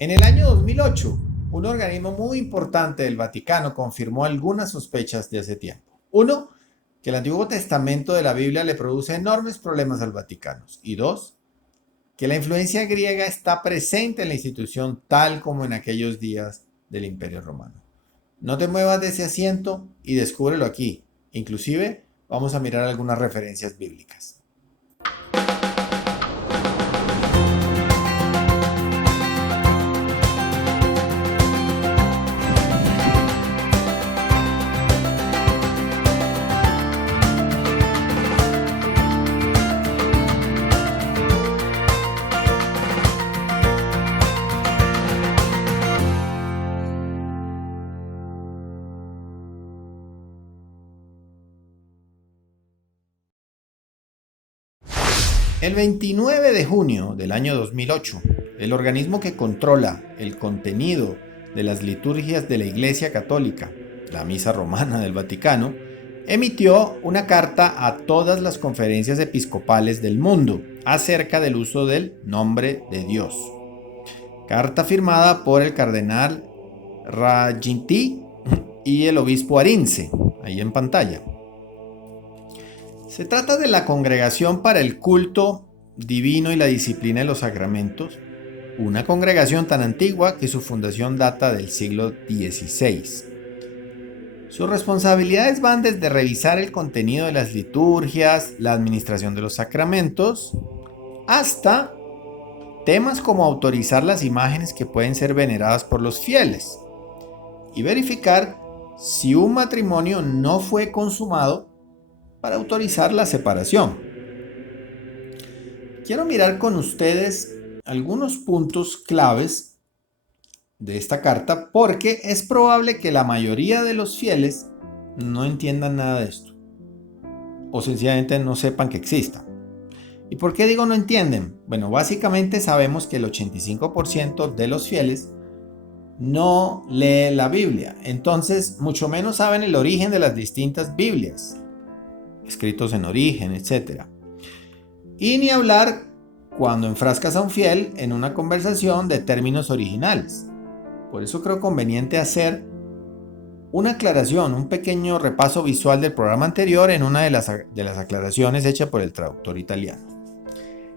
En el año 2008, un organismo muy importante del Vaticano confirmó algunas sospechas de hace tiempo. Uno, que el Antiguo Testamento de la Biblia le produce enormes problemas al Vaticano. Y dos, que la influencia griega está presente en la institución tal como en aquellos días del Imperio Romano. No te muevas de ese asiento y descúbrelo aquí. Inclusive vamos a mirar algunas referencias bíblicas. El 29 de junio del año 2008, el organismo que controla el contenido de las liturgias de la Iglesia Católica, la Misa Romana del Vaticano, emitió una carta a todas las conferencias episcopales del mundo acerca del uso del nombre de Dios. Carta firmada por el cardenal Raggiati y el obispo Arinze, ahí en pantalla. Se trata de la Congregación para el Culto Divino y la Disciplina de los Sacramentos, una congregación tan antigua que su fundación data del siglo XVI. Sus responsabilidades van desde revisar el contenido de las liturgias, la administración de los sacramentos, hasta temas como autorizar las imágenes que pueden ser veneradas por los fieles y verificar si un matrimonio no fue consumado para autorizar la separación. Quiero mirar con ustedes algunos puntos claves de esta carta porque es probable que la mayoría de los fieles no entiendan nada de esto o sencillamente no sepan que exista. ¿Y por qué digo no entienden? Bueno, básicamente sabemos que el 85% de los fieles no lee la Biblia, entonces mucho menos saben el origen de las distintas Biblias, escritos en origen, etc. Y ni hablar cuando enfrascas a un fiel en una conversación de términos originales. Por eso creo conveniente hacer una aclaración, un pequeño repaso visual del programa anterior en una de las aclaraciones hecha por el traductor italiano.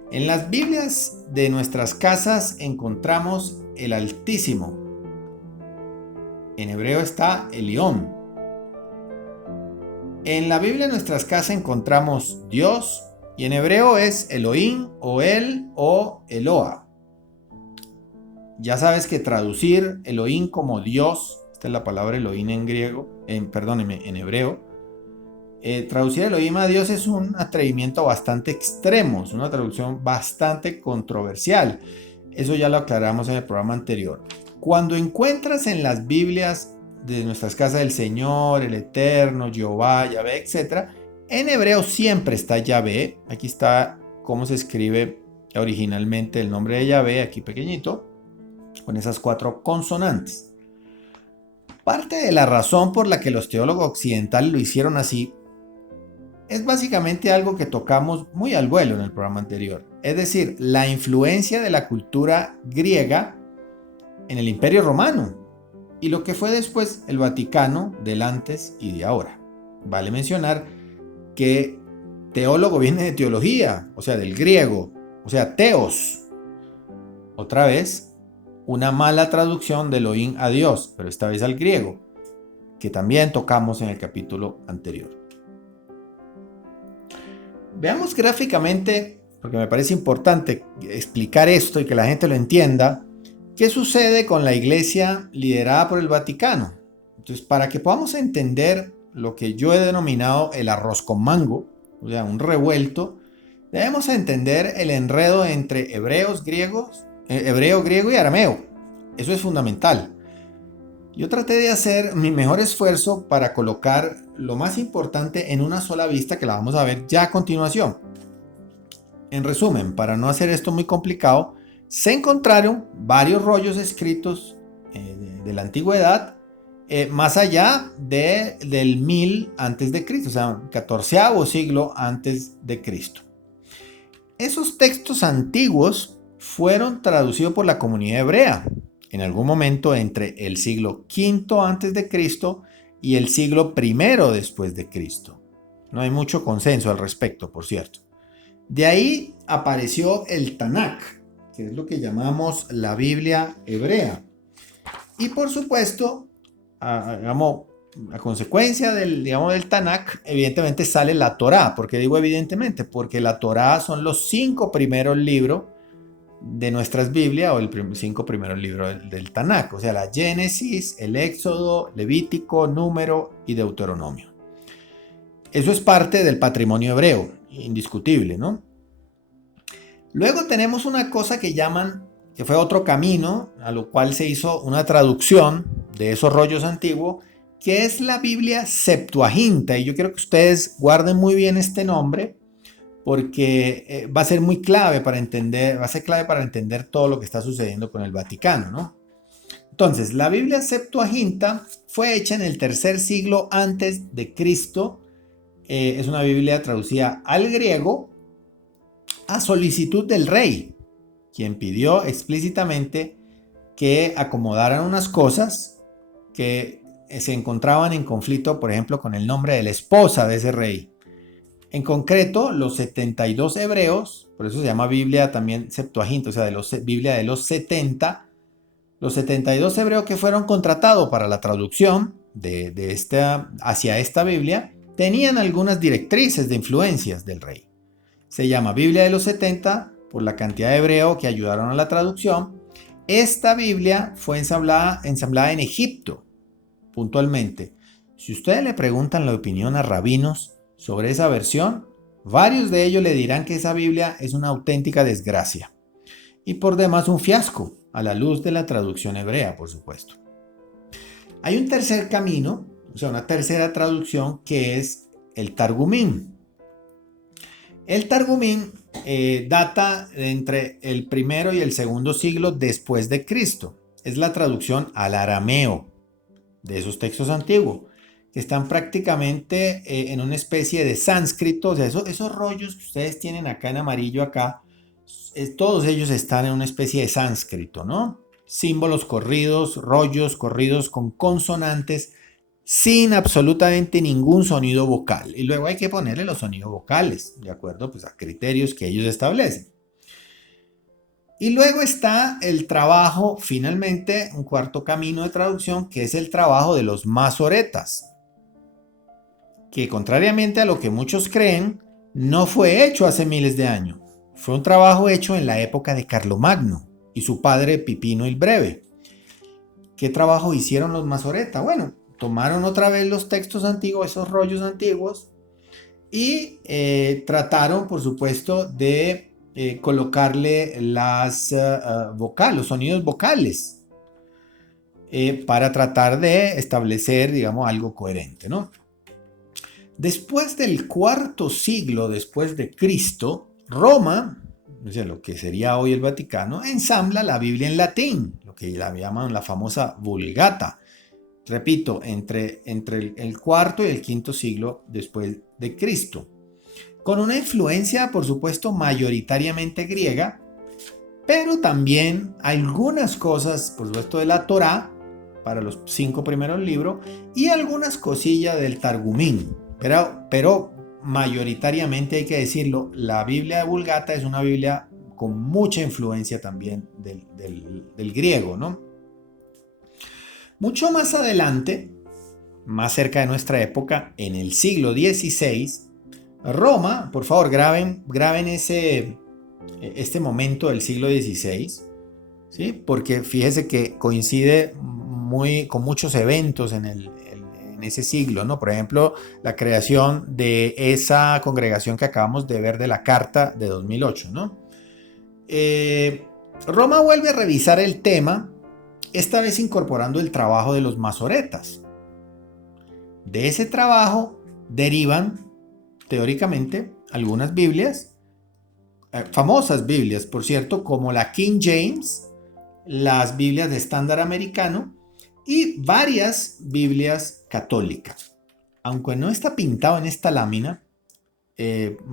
En las Biblias de nuestras casas encontramos el Altísimo. En hebreo está Elión. En la Biblia de nuestras casas encontramos Dios, y en hebreo es Elohim o El o Eloa. Ya sabes que traducir Elohim como Dios, esta es la palabra Elohim en griego, en hebreo, traducir Elohim a Dios es un atrevimiento bastante extremo, es una traducción bastante controversial. Eso ya lo aclaramos en el programa anterior. Cuando encuentras en las Biblias de nuestras casas el Señor, el Eterno, Jehová, Yahvé, etc., en hebreo siempre está Yahvé. Aquí está cómo se escribe originalmente el nombre de Yahvé, aquí pequeñito, con esas 4 consonantes. Parte de la razón por la que los teólogos occidentales lo hicieron así es básicamente algo que tocamos muy al vuelo en el programa anterior. Es decir, la influencia de la cultura griega en el Imperio Romano y lo que fue después el Vaticano del antes y de ahora. Vale mencionar que teólogo viene de teología, o sea, del griego, o sea, teos. Otra vez, una mala traducción de Elohim a Dios, pero esta vez al griego, que también tocamos en el capítulo anterior. Veamos gráficamente, porque me parece importante explicar esto y que la gente lo entienda, qué sucede con la iglesia liderada por el Vaticano. Entonces, para que podamos entender lo que yo he denominado el arroz con mango, o sea, un revuelto, debemos entender el enredo entre hebreo, griego y arameo. Eso es fundamental. Yo traté de hacer mi mejor esfuerzo para colocar lo más importante en una sola vista que la vamos a ver ya a continuación. En resumen, para no hacer esto muy complicado, se encontraron varios rollos escritos de la antigüedad más allá del 1000 antes de Cristo, o sea, 14º siglo antes de Cristo. Esos textos antiguos fueron traducidos por la comunidad hebrea en algún momento entre el siglo V antes de Cristo y el siglo I después de Cristo. No hay mucho consenso al respecto, por cierto. De ahí apareció el Tanakh, que es lo que llamamos la Biblia hebrea. Y por supuesto, digamos, a consecuencia del Tanakh, evidentemente sale la Torá. ¿Por qué digo evidentemente? Porque la Torá son los 5 primeros libros de nuestras Biblias, o el 5 primeros libros del Tanakh, o sea, la Génesis, el Éxodo, Levítico, Número y Deuteronomio. Eso es parte del patrimonio hebreo, indiscutible, ¿no? Luego tenemos una cosa que llaman, que fue otro camino, a lo cual se hizo una traducción de esos rollos antiguos, que es la Biblia Septuaginta. Y yo quiero que ustedes guarden muy bien este nombre, porque va a ser muy clave para entender, va a ser clave para entender todo lo que está sucediendo con el Vaticano, ¿no? Entonces, la Biblia Septuaginta fue hecha en el tercer siglo antes de Cristo. Es una Biblia traducida al griego a solicitud del rey, quien pidió explícitamente que acomodaran unas cosas que se encontraban en conflicto, por ejemplo, con el nombre de la esposa de ese rey. En concreto, los 72 hebreos, por eso se llama Biblia también Septuaginta, o sea, Biblia de los 70, los 72 hebreos que fueron contratados para la traducción hacia esta Biblia, tenían algunas directrices de influencias del rey. Se llama Biblia de los 70 por la cantidad de hebreos que ayudaron a la traducción. Esta Biblia fue ensamblada en Egipto, puntualmente. Si ustedes le preguntan la opinión a rabinos sobre esa versión, varios de ellos le dirán que esa Biblia es una auténtica desgracia y por demás un fiasco, a la luz de la traducción hebrea, por supuesto. Hay un tercer camino, o sea, una tercera traducción, que es el Targumín. El Targumín data entre el primero y el segundo siglo después de Cristo. Es la traducción al arameo de esos textos antiguos, que están prácticamente en una especie de sánscrito. O sea, esos rollos que ustedes tienen acá en amarillo acá, todos ellos están en una especie de sánscrito, ¿no? Símbolos corridos, rollos corridos con consonantes sin absolutamente ningún sonido vocal. Y luego hay que ponerle los sonidos vocales, de acuerdo pues a criterios que ellos establecen. Y luego está el trabajo, finalmente, un cuarto camino de traducción, que es el trabajo de los masoretas, que contrariamente a lo que muchos creen, no fue hecho hace miles de años. Fue un trabajo hecho en la época de Carlomagno y su padre Pipino el Breve. ¿Qué trabajo hicieron los masoretas? Bueno, tomaron otra vez los textos antiguos, esos rollos antiguos, y trataron, por supuesto, de colocarle los sonidos vocales, para tratar de establecer, digamos, algo coherente, ¿no? Después del cuarto siglo después de Cristo, Roma, o sea, lo que sería hoy el Vaticano, ensambla la Biblia en latín, lo que la llaman la famosa Vulgata. Repito, entre el cuarto y el quinto siglo después de Cristo, con una influencia, por supuesto, mayoritariamente griega, pero también algunas cosas, por supuesto, de la Torá, para los 5 primeros libros, y algunas cosillas del Targumín, pero mayoritariamente, hay que decirlo, la Biblia de Vulgata es una Biblia con mucha influencia también del griego, ¿no? Mucho más adelante, más cerca de nuestra época, en el siglo XVI, Roma, por favor, graben este momento del siglo XVI, ¿sí? Porque fíjese que coincide con muchos eventos en ese siglo, ¿no? Por ejemplo, la creación de esa congregación que acabamos de ver de la Carta de 2008, ¿no? Roma vuelve a revisar el tema, esta vez incorporando el trabajo de los masoretas. De ese trabajo derivan, teóricamente, algunas Biblias, famosas Biblias, por cierto, como la King James, las Biblias de estándar americano y varias Biblias católicas. Aunque no está pintado en esta lámina,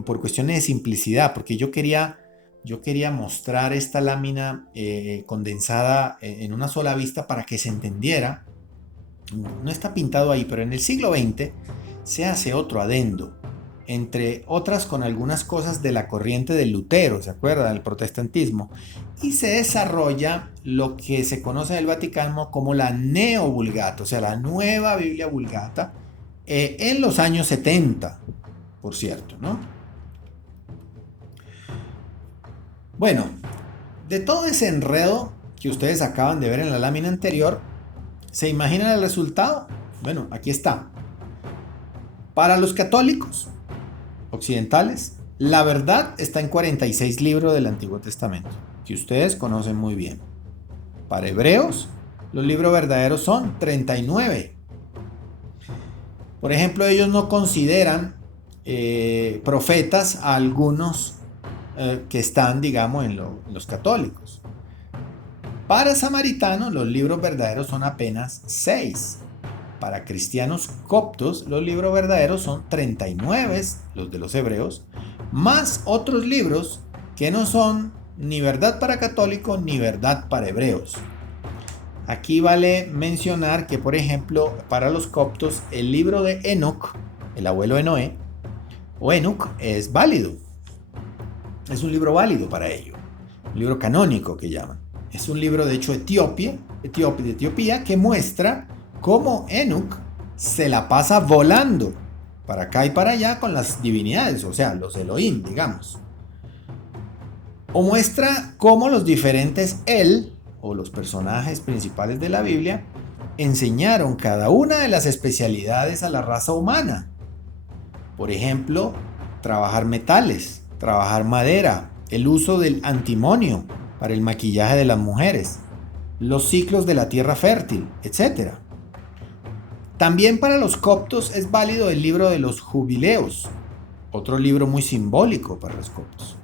por cuestiones de simplicidad, porque yo quería yo quería mostrar esta lámina condensada en una sola vista para que se entendiera. No está pintado ahí, pero en el siglo XX se hace otro adendo, entre otras con algunas cosas de la corriente de Lutero, ¿se acuerda? Del protestantismo, y se desarrolla lo que se conoce en el Vaticano como la Neo-Vulgata, o sea, la nueva Biblia Vulgata, en los años 70, por cierto, ¿no? Bueno, de todo ese enredo que ustedes acaban de ver en la lámina anterior, ¿se imaginan el resultado? Bueno, aquí está. Para los católicos occidentales, la verdad está en 46 libros del Antiguo Testamento, que ustedes conocen muy bien. Para hebreos, los libros verdaderos son 39. Por ejemplo, ellos no consideran profetas a algunos que están, digamos, en los católicos. Para samaritanos, los libros verdaderos son apenas 6. Para cristianos coptos, los libros verdaderos son 39, los de los hebreos, más otros libros que no son ni verdad para católicos ni verdad para hebreos. Aquí vale mencionar que, por ejemplo, para los coptos, el libro de Enoc, el abuelo de Noé, o Enoch, es válido. Es un libro válido para ello. Un libro canónico que llaman. Es un libro, de hecho, de Etiopía, que muestra cómo Enoch se la pasa volando para acá y para allá con las divinidades, o sea, los Elohim, digamos. O muestra cómo los diferentes o los personajes principales de la Biblia, enseñaron cada una de las especialidades a la raza humana. Por ejemplo, trabajar metales, trabajar madera, el uso del antimonio para el maquillaje de las mujeres, los ciclos de la tierra fértil, etc. También para los coptos es válido el libro de los jubileos, otro libro muy simbólico para los coptos.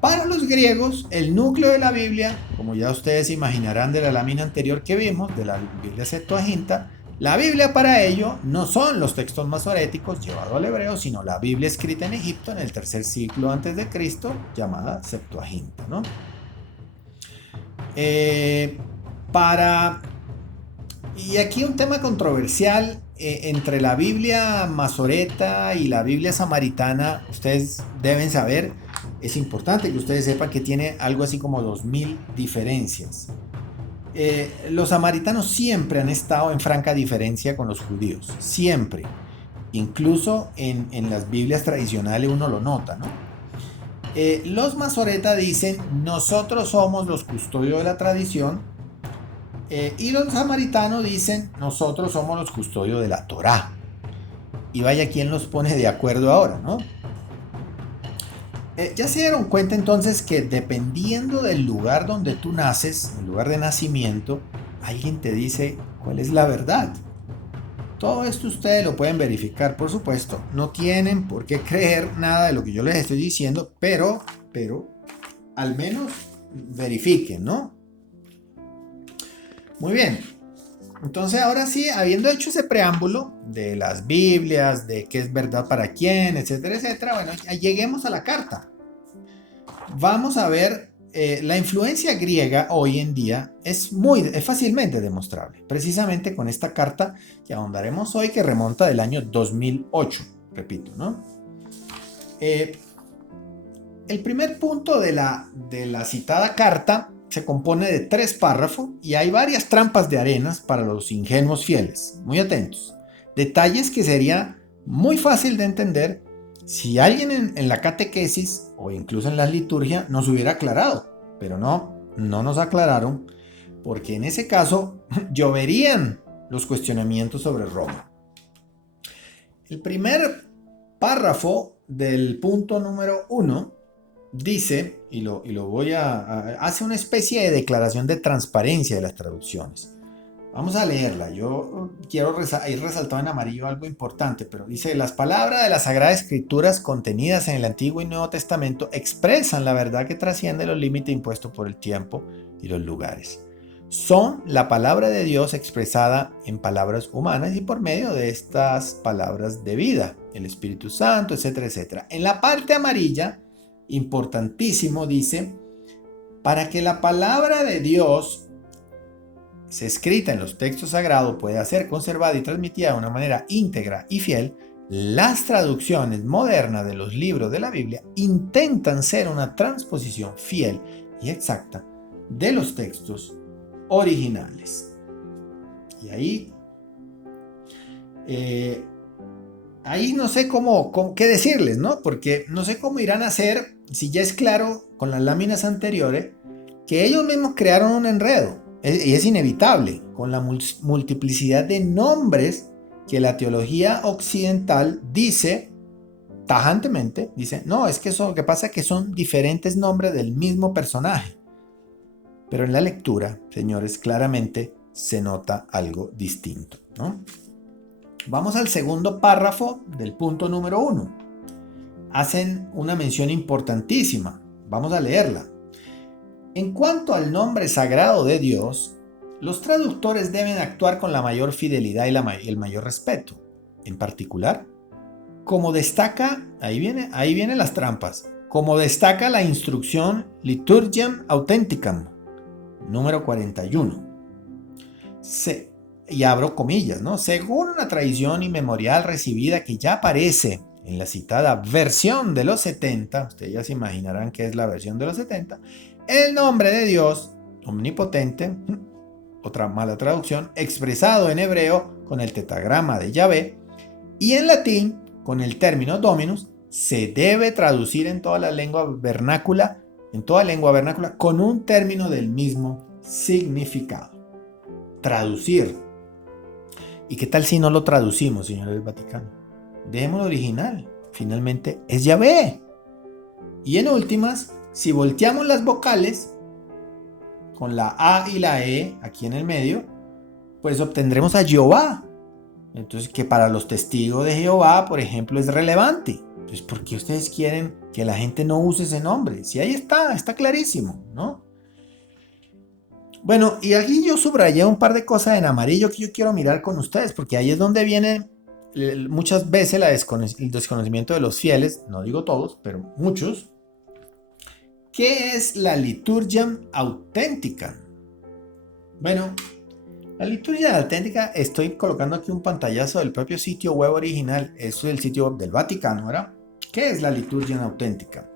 Para los griegos, el núcleo de la Biblia, como ya ustedes imaginarán de la lámina anterior que vimos, de la Biblia Septuaginta, la Biblia para ello no son los textos masoréticos llevados al hebreo, sino la Biblia escrita en Egipto en el tercer siglo antes de Cristo, llamada Septuaginta, ¿no? Y aquí un tema controversial entre la Biblia masoreta y la Biblia samaritana. Ustedes deben saber, es importante que ustedes sepan que tiene algo así como 2000 diferencias. Los samaritanos siempre han estado en franca diferencia con los judíos, siempre. Incluso en las Biblias tradicionales uno lo nota, ¿no? Los masoreta dicen, nosotros somos los custodios de la tradición, y los samaritanos dicen, nosotros somos los custodios de la Torá. Y vaya quién los pone de acuerdo ahora, ¿no? Ya se dieron cuenta entonces que dependiendo del lugar donde tú naces, el lugar de nacimiento, alguien te dice cuál es la verdad. Todo esto ustedes lo pueden verificar, por supuesto. No tienen por qué creer nada de lo que yo les estoy diciendo, pero al menos verifiquen, ¿no? Muy bien. Entonces ahora sí, habiendo hecho ese preámbulo de las Biblias, de qué es verdad para quién, etcétera, etcétera, bueno, lleguemos a la carta. Vamos a ver, la influencia griega hoy en día es fácilmente demostrable, precisamente con esta carta que ahondaremos hoy, que remonta del año 2008, repito, ¿no? El primer punto de la citada carta se compone de 3 párrafos y hay varias trampas de arenas para los ingenuos fieles. Muy atentos. Detalles que sería muy fácil de entender si alguien en la catequesis o incluso en la liturgia nos hubiera aclarado. Pero no nos aclararon, porque en ese caso lloverían los cuestionamientos sobre Roma. El primer párrafo del punto número 1 dice, y lo voy hace una especie de declaración de transparencia de las traducciones. Vamos a leerla. Yo quiero ir resaltado en amarillo algo importante, pero dice, las palabras de las Sagradas Escrituras contenidas en el Antiguo y Nuevo Testamento expresan la verdad que trasciende los límites impuestos por el tiempo y los lugares. Son la palabra de Dios expresada en palabras humanas y por medio de estas palabras de vida, el Espíritu Santo, etcétera, etcétera. En la parte amarilla importantísimo, dice, para que la palabra de Dios escrita en los textos sagrados pueda ser conservada y transmitida de una manera íntegra y fiel, las traducciones modernas de los libros de la Biblia intentan ser una transposición fiel y exacta de los textos originales. Y ahí no sé qué decirles, ¿no? Porque no sé cómo irán a hacer, si ya es claro con las láminas anteriores, que ellos mismos crearon un enredo. Y es inevitable, con la multiplicidad de nombres que la teología occidental dice tajantemente, dice, no, es que eso lo que pasa es que son diferentes nombres del mismo personaje. Pero en la lectura, señores, claramente se nota algo distinto, ¿no? Vamos al segundo párrafo del punto número 1. Hacen una mención importantísima. Vamos a leerla. En cuanto al nombre sagrado de Dios, los traductores deben actuar con la mayor fidelidad y el mayor respeto. En particular, como destaca, ahí vienen las trampas, como destaca la instrucción Liturgiam Authenticam, número 41. Y abro comillas, ¿no? Según una tradición inmemorial recibida que ya aparece en la citada versión de los 70, ustedes ya se imaginarán qué es la versión de los 70, el nombre de Dios, omnipotente, otra mala traducción, expresado en hebreo con el tetragrama de Yahvé y en latín con el término Dominus, se debe traducir en toda lengua vernácula con un término del mismo significado. Traducir. ¿Y qué tal si no lo traducimos, señores del Vaticano? Dejémoslo original. Finalmente es Yahvé. Y en últimas, si volteamos las vocales con la A y la E aquí en el medio, pues obtendremos a Jehová. Entonces, que para los testigos de Jehová, por ejemplo, es relevante. Entonces, ¿por qué ustedes quieren que la gente no use ese nombre? Si ahí está clarísimo, ¿no? Bueno, y aquí yo subrayé un par de cosas en amarillo que yo quiero mirar con ustedes, porque ahí es donde viene muchas veces el desconocimiento de los fieles, no digo todos, pero muchos. ¿Qué es la Liturgiam Authenticam? Bueno, la Liturgia Auténtica, estoy colocando aquí un pantallazo del propio sitio web original, eso es el sitio del Vaticano, ¿verdad? ¿Qué es la Liturgia Auténtica?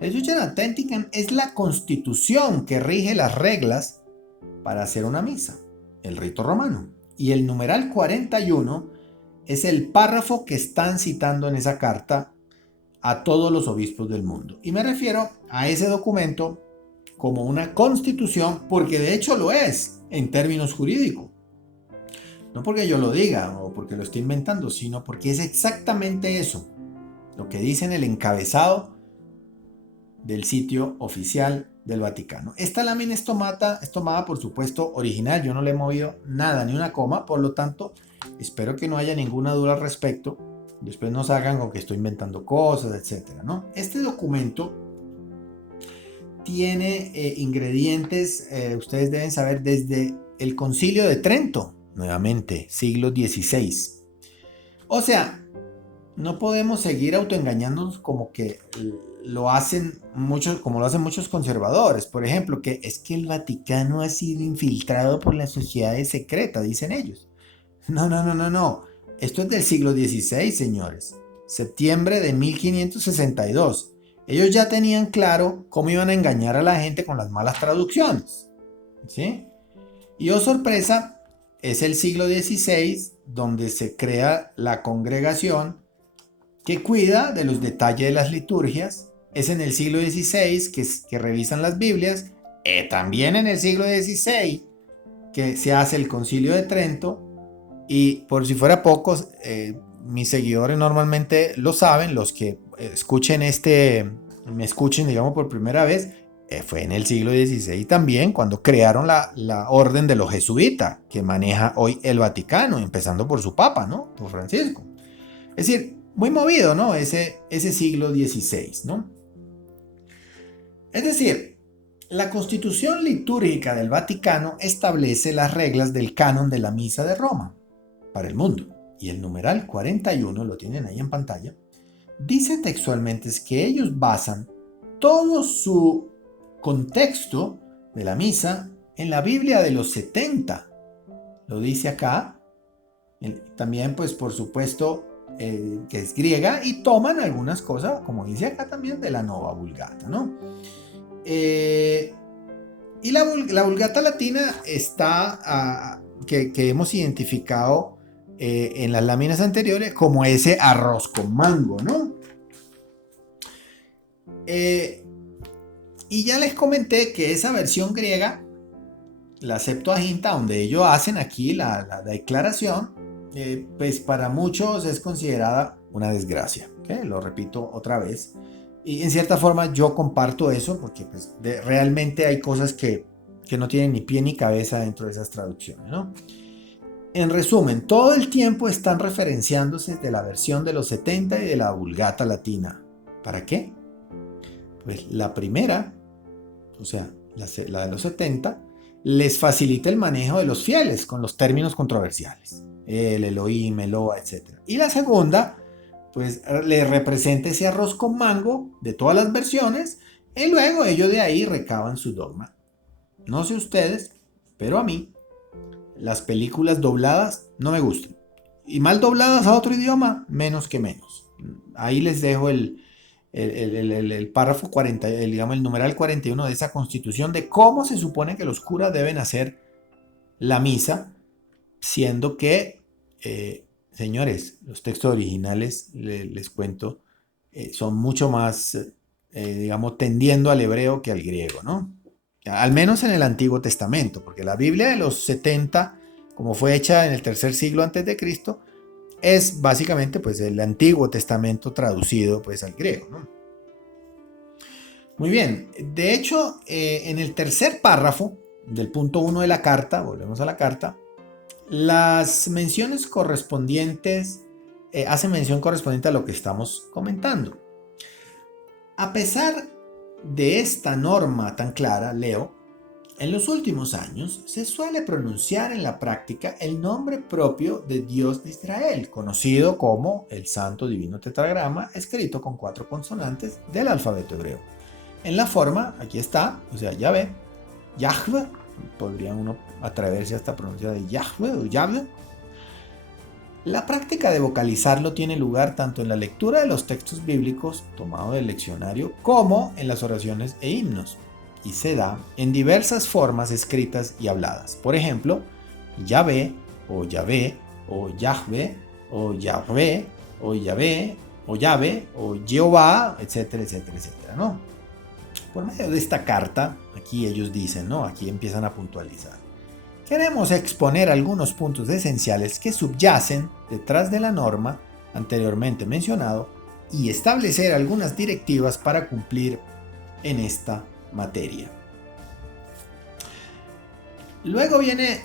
La Liturgia Auténtica es la constitución que rige las reglas para hacer una misa, el rito romano. Y el numeral 41 es el párrafo que están citando en esa carta a todos los obispos del mundo. Y me refiero a ese documento como una constitución, porque de hecho lo es en términos jurídicos. No porque yo lo diga o porque lo esté inventando, sino porque es exactamente eso, lo que dice en el encabezado del sitio oficial del Vaticano. Esta lámina es tomada, por supuesto, original. Yo no le he movido nada, ni una coma, por lo tanto, espero que no haya ninguna duda al respecto. Después no salgan con que estoy inventando cosas, etcétera, ¿no? Este documento tiene ingredientes, ustedes deben saber, desde el Concilio de Trento, nuevamente, siglo XVI. O sea, no podemos seguir autoengañándonos como que lo hacen muchos conservadores. Por ejemplo, que es que el Vaticano ha sido infiltrado por las sociedades secretas, dicen ellos. No. Esto es del siglo XVI, señores. Septiembre de 1562. Ellos ya tenían claro cómo iban a engañar a la gente con las malas traducciones. ¿Sí? Y oh sorpresa, es el siglo XVI donde se crea la congregación que cuida de los detalles de las liturgias. Es en el siglo XVI que revisan las Biblias. También en el siglo XVI que se hace el Concilio de Trento. Y por si fuera poco, mis seguidores normalmente lo saben, los que me escuchen, digamos, por primera vez, fue en el siglo XVI también cuando crearon la orden de los jesuitas que maneja hoy el Vaticano, empezando por su papa, ¿no? Por Francisco. Es decir, muy movido, ¿no? Ese siglo XVI, ¿no? Es decir, la Constitución litúrgica del Vaticano establece las reglas del canon de la Misa de Roma para el mundo. Y el numeral 41, lo tienen ahí en pantalla, dice textualmente que ellos basan todo su contexto de la misa en la Biblia de los 70. Lo dice acá. También, pues, por supuesto, que es griega, y toman algunas cosas, como dice acá también, de la Nova Vulgata, ¿no? Y la Vulgata latina está, que hemos identificado en las láminas anteriores, como ese arroz con mango, ¿no? Y ya les comenté que esa versión griega, la Septuaginta, donde ellos hacen aquí la declaración, pues para muchos es considerada una desgracia. ¿Okay? Lo repito otra vez. Y en cierta forma yo comparto eso, porque pues, realmente hay cosas que no tienen ni pie ni cabeza dentro de esas traducciones, ¿no? En resumen, todo el tiempo están referenciándose de la versión de los 70 y de la Vulgata latina. ¿Para qué? Pues la primera, o sea, la de los 70, les facilita el manejo de los fieles con los términos controversiales. El Elohim, Eloa, etc. Y la segunda, pues le representa ese arroz con mango de todas las versiones, y luego ellos de ahí recaban su dogma. No sé ustedes, pero a mí las películas dobladas no me gustan. Y mal dobladas a otro idioma, menos que menos. Ahí les dejo el párrafo 40, digamos el numeral 41 de esa constitución, de cómo se supone que los curas deben hacer la misa, siendo que, señores, los textos originales, les cuento, son mucho más, digamos, tendiendo al hebreo que al griego, ¿no? Al menos en el Antiguo Testamento, porque la Biblia de los 70, como fue hecha en el tercer siglo antes de Cristo, es básicamente pues el Antiguo Testamento traducido pues al griego, ¿no? Muy bien, de hecho, en el tercer párrafo del punto 1 de la carta, volvemos a la carta, las menciones correspondientes hacen mención correspondiente a lo que estamos comentando. A pesar de esta norma tan clara, leo, en los últimos años se suele pronunciar en la práctica el nombre propio de Dios de Israel, conocido como el Santo Divino Tetragrama, escrito con 4 consonantes del alfabeto hebreo. En la forma, aquí está, o sea, Yahvé, Yahvé, podría uno atreverse hasta pronunciar de Yahvé o Yahvé. La práctica de vocalizarlo tiene lugar tanto en la lectura de los textos bíblicos, tomado del leccionario, como en las oraciones e himnos, y se da en diversas formas escritas y habladas. Por ejemplo, Yahvé, o Yahvé, o Yahvé, o Yahvé, o Yahvé, o Yahvé, o Jehová, etcétera, etcétera, etcétera, ¿no? Por medio de esta carta, aquí ellos dicen, ¿no? Aquí empiezan a puntualizar. Queremos exponer algunos puntos esenciales que subyacen detrás de la norma anteriormente mencionado y establecer algunas directivas para cumplir en esta materia. Luego viene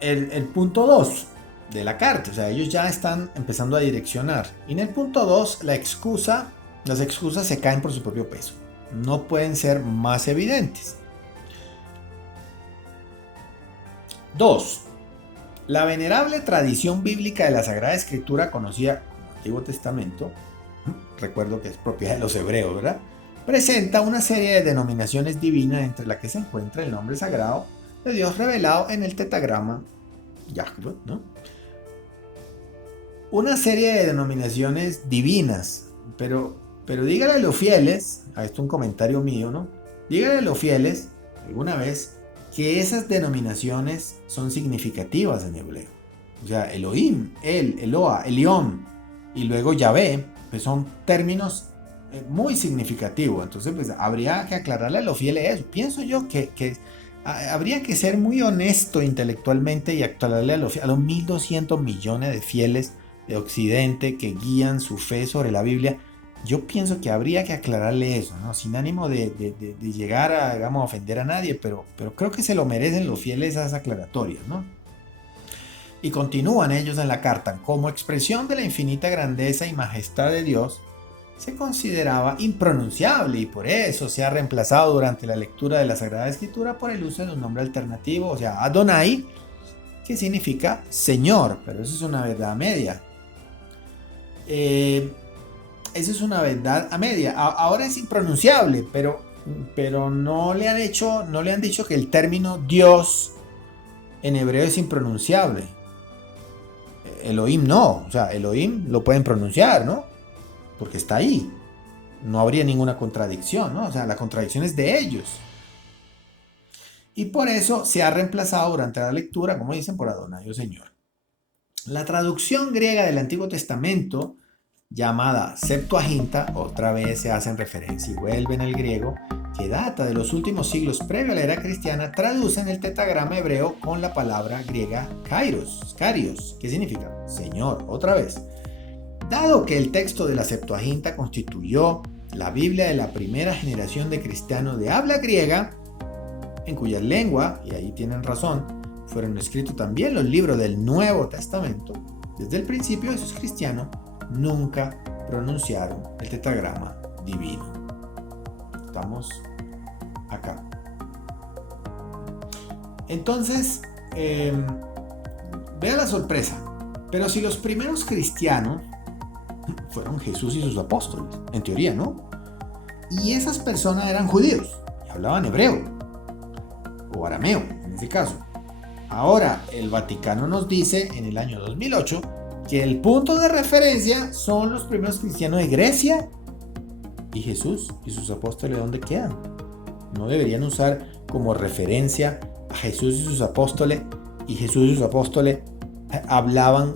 el punto 2 de la carta, o sea, ellos ya están empezando a direccionar. Y en el punto 2, las excusas se caen por su propio peso. No pueden ser más evidentes. 2. La venerable tradición bíblica de la Sagrada Escritura, conocida como Antiguo Testamento, recuerdo que es propiedad de los hebreos, ¿verdad? Presenta una serie de denominaciones divinas, entre las que se encuentra el nombre sagrado de Dios revelado en el tetragrama Yahvé, ¿no? Una serie de denominaciones divinas, pero dígale a los fieles, a esto un comentario mío, ¿no? Dígale a los fieles alguna vez que esas denominaciones son significativas en hebreo. O sea, Elohim, Eloa, Elión y luego Yahvé, pues son términos muy significativos. Entonces, pues habría que aclararle a los fieles eso. Pienso yo que habría que ser muy honesto intelectualmente y aclararle a los 1.200 millones de fieles de Occidente que guían su fe sobre la Biblia. Yo pienso que habría que aclararle eso, ¿no? Sin ánimo de llegar a, digamos, ofender a nadie, pero creo que se lo merecen los fieles a esas aclaratorias, ¿no? Y continúan ellos en la carta: como expresión de la infinita grandeza y majestad de Dios, se consideraba impronunciable y por eso se ha reemplazado durante la lectura de la Sagrada Escritura por el uso de un nombre alternativo, o sea, Adonai, que significa Señor, pero eso es una verdad media. Eso es una verdad a media. Ahora es impronunciable, pero no le han dicho que el término Dios en hebreo es impronunciable. Elohim no, o sea, Elohim lo pueden pronunciar, ¿no? Porque está ahí. No habría ninguna contradicción, ¿no? O sea, la contradicción es de ellos. Y por eso se ha reemplazado durante la lectura, como dicen, por Adonai o Señor. La traducción griega del Antiguo Testamento, llamada Septuaginta, otra vez se hacen referencia y vuelven al griego, que data de los últimos siglos previo a la era cristiana, traducen el tetragrama hebreo con la palabra griega kairos, que significa Señor, otra vez. Dado que el texto de la Septuaginta constituyó la Biblia de la primera generación de cristianos de habla griega, en cuya lengua, y ahí tienen razón, fueron escritos también los libros del Nuevo Testamento, desde el principio esos cristianos nunca pronunciaron el tetragrama divino. Estamos acá. Entonces, vea la sorpresa. Pero si los primeros cristianos fueron Jesús y sus apóstoles, en teoría, ¿no? Y esas personas eran judíos y hablaban hebreo o arameo, en este caso. Ahora, el Vaticano nos dice en el año 2008 que el punto de referencia son los primeros cristianos de Grecia. ¿Y Jesús y sus apóstoles dónde quedan? ¿No deberían usar como referencia a Jesús y sus apóstoles? Y Jesús y sus apóstoles hablaban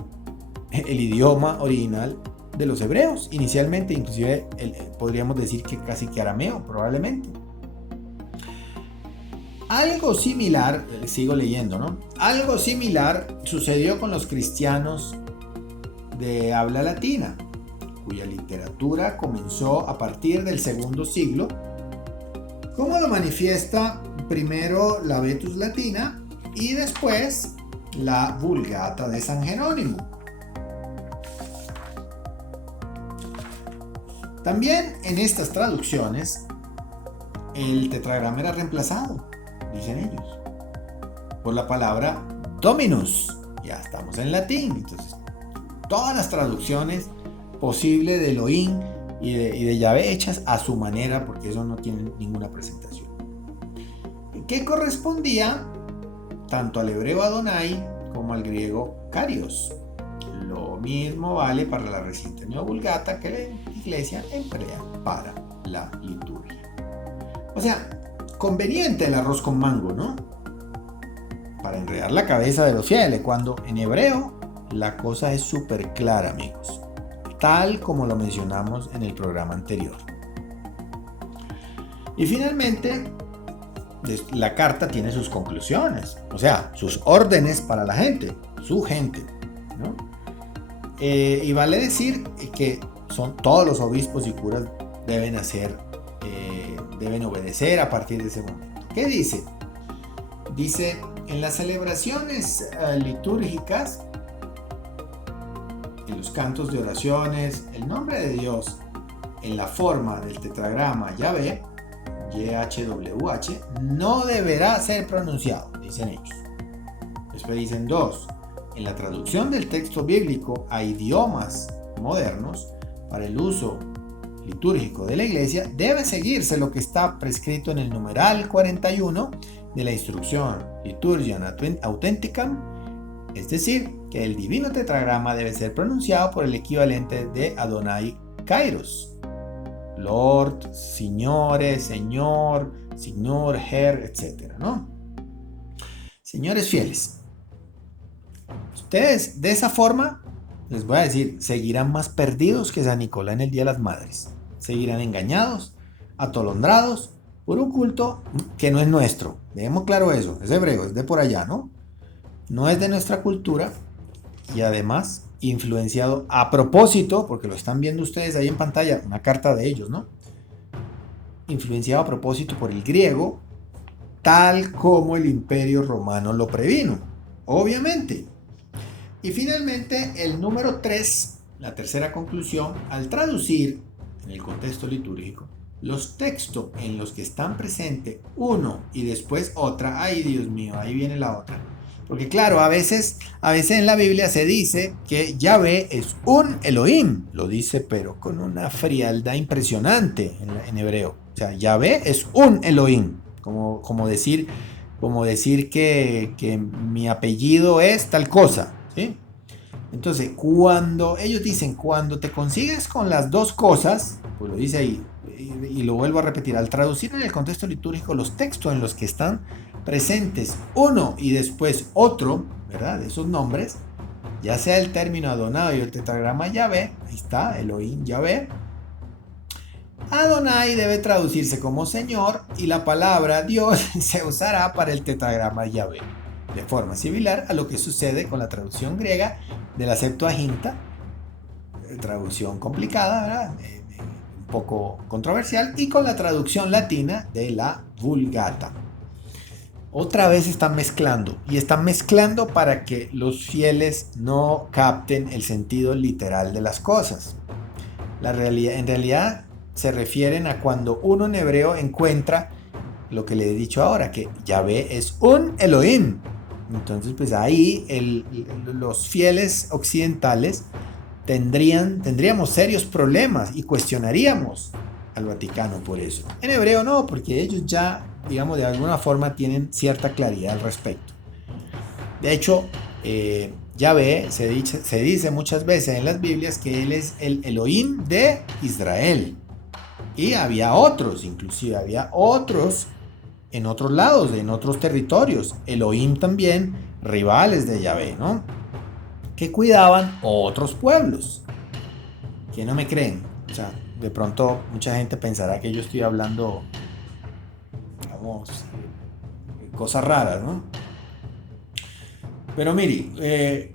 el idioma original de los hebreos inicialmente, inclusive podríamos decir que casi que arameo, probablemente. Algo similar, sigo leyendo, ¿no? Algo similar sucedió con los cristianos de habla latina, cuya literatura comenzó a partir del segundo siglo, como lo manifiesta primero la Vetus Latina y después la Vulgata de San Jerónimo. También en estas traducciones el tetragrama era reemplazado, dicen ellos, por la palabra Dominus. Ya estamos en latín, entonces todas las traducciones posibles de Elohim y de Yahvé hechas a su manera, porque eso no tiene ninguna presentación, que correspondía tanto al hebreo Adonai como al griego Kyrios. Lo mismo vale para la reciente Nueva Vulgata que la Iglesia emplea para la liturgia. O sea, conveniente el arroz con mango, ¿no? Para enredar la cabeza de los fieles, cuando en hebreo la cosa es súper clara, amigos, tal como lo mencionamos en el programa anterior. Y finalmente, la carta tiene sus conclusiones, o sea, sus órdenes para la gente, su gente, ¿no? Y vale decir que son todos los obispos y curas deben obedecer a partir de ese momento. ¿Qué dice? Dice, en las celebraciones litúrgicas, en los cantos de oraciones, el nombre de Dios en la forma del tetragrama Yahvé, YHWH, no deberá ser pronunciado, dicen ellos. Después dicen 2. En la traducción del texto bíblico a idiomas modernos, para el uso litúrgico de la Iglesia, debe seguirse lo que está prescrito en el numeral 41 de la instrucción Liturgiam Authenticam, es decir, que el divino tetragrama debe ser pronunciado por el equivalente de Adonai Kairos, Lord, Signore, Señor, Signor, Herr, etc., ¿no? Señores fieles, ustedes de esa forma, les voy a decir, seguirán más perdidos que San Nicolás en el Día de las Madres. Seguirán engañados, atolondrados por un culto que no es nuestro. Dejemos claro eso, es hebreo, es de por allá, ¿no? No es de nuestra cultura y además influenciado a propósito, porque lo están viendo ustedes ahí en pantalla, una carta de ellos, ¿no? Influenciado a propósito por el griego, tal como el Imperio Romano lo previno, obviamente. Y finalmente, el número 3, la tercera conclusión, al traducir en el contexto litúrgico los textos en los que están presentes uno y después otra, ay Dios mío, ahí viene la otra, Porque claro, a veces en la Biblia se dice que Yahvé es un Elohim. Lo dice pero con una frialdad impresionante en hebreo. O sea, Yahvé es un Elohim. Como decir que mi apellido es tal cosa. ¿Sí? Entonces, cuando ellos dicen, cuando te consigues con las dos cosas, pues lo dice ahí, y lo vuelvo a repetir, al traducir en el contexto litúrgico los textos en los que están presentes uno y después otro, ¿verdad? De esos nombres, ya sea el término Adonai o el tetragrama Yahvé, ahí está, Elohim Yahvé. Adonai debe traducirse como Señor y la palabra Dios se usará para el tetragrama Yahvé, de forma similar a lo que sucede con la traducción griega de la Septuaginta, traducción complicada, ¿verdad? Un poco controversial, y con la traducción latina de la Vulgata. Otra vez están mezclando, y están mezclando para que los fieles no capten el sentido literal de las cosas. En realidad se refieren a cuando uno en hebreo encuentra lo que le he dicho ahora, que Yahvé es un Elohim. Entonces, pues ahí los fieles occidentales tendríamos serios problemas y cuestionaríamos al Vaticano por eso. En hebreo no, porque ellos ya, digamos, de alguna forma tienen cierta claridad al respecto. De hecho, Yahvé se dice muchas veces en las Biblias que él es el Elohim de Israel. Y había otros, inclusive había otros en otros lados, en otros territorios. Elohim también, rivales de Yahvé, ¿no? Que cuidaban otros pueblos. Que no me creen. O sea, de pronto mucha gente pensará que yo estoy hablando, digamos, cosas raras, ¿no? Pero mire,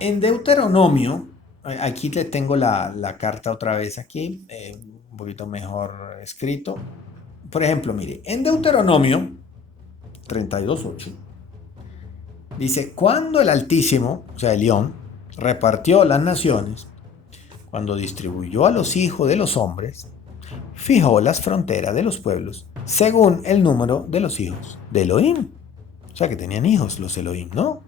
en Deuteronomio, aquí le tengo la carta otra vez aquí, un poquito mejor escrito. Por ejemplo, mire, en Deuteronomio 32:8 dice, cuando el Altísimo, o sea, Elión, repartió las naciones, cuando distribuyó a los hijos de los hombres, fijó las fronteras de los pueblos según el número de los hijos de Elohim. O sea, que tenían hijos los Elohim, ¿no?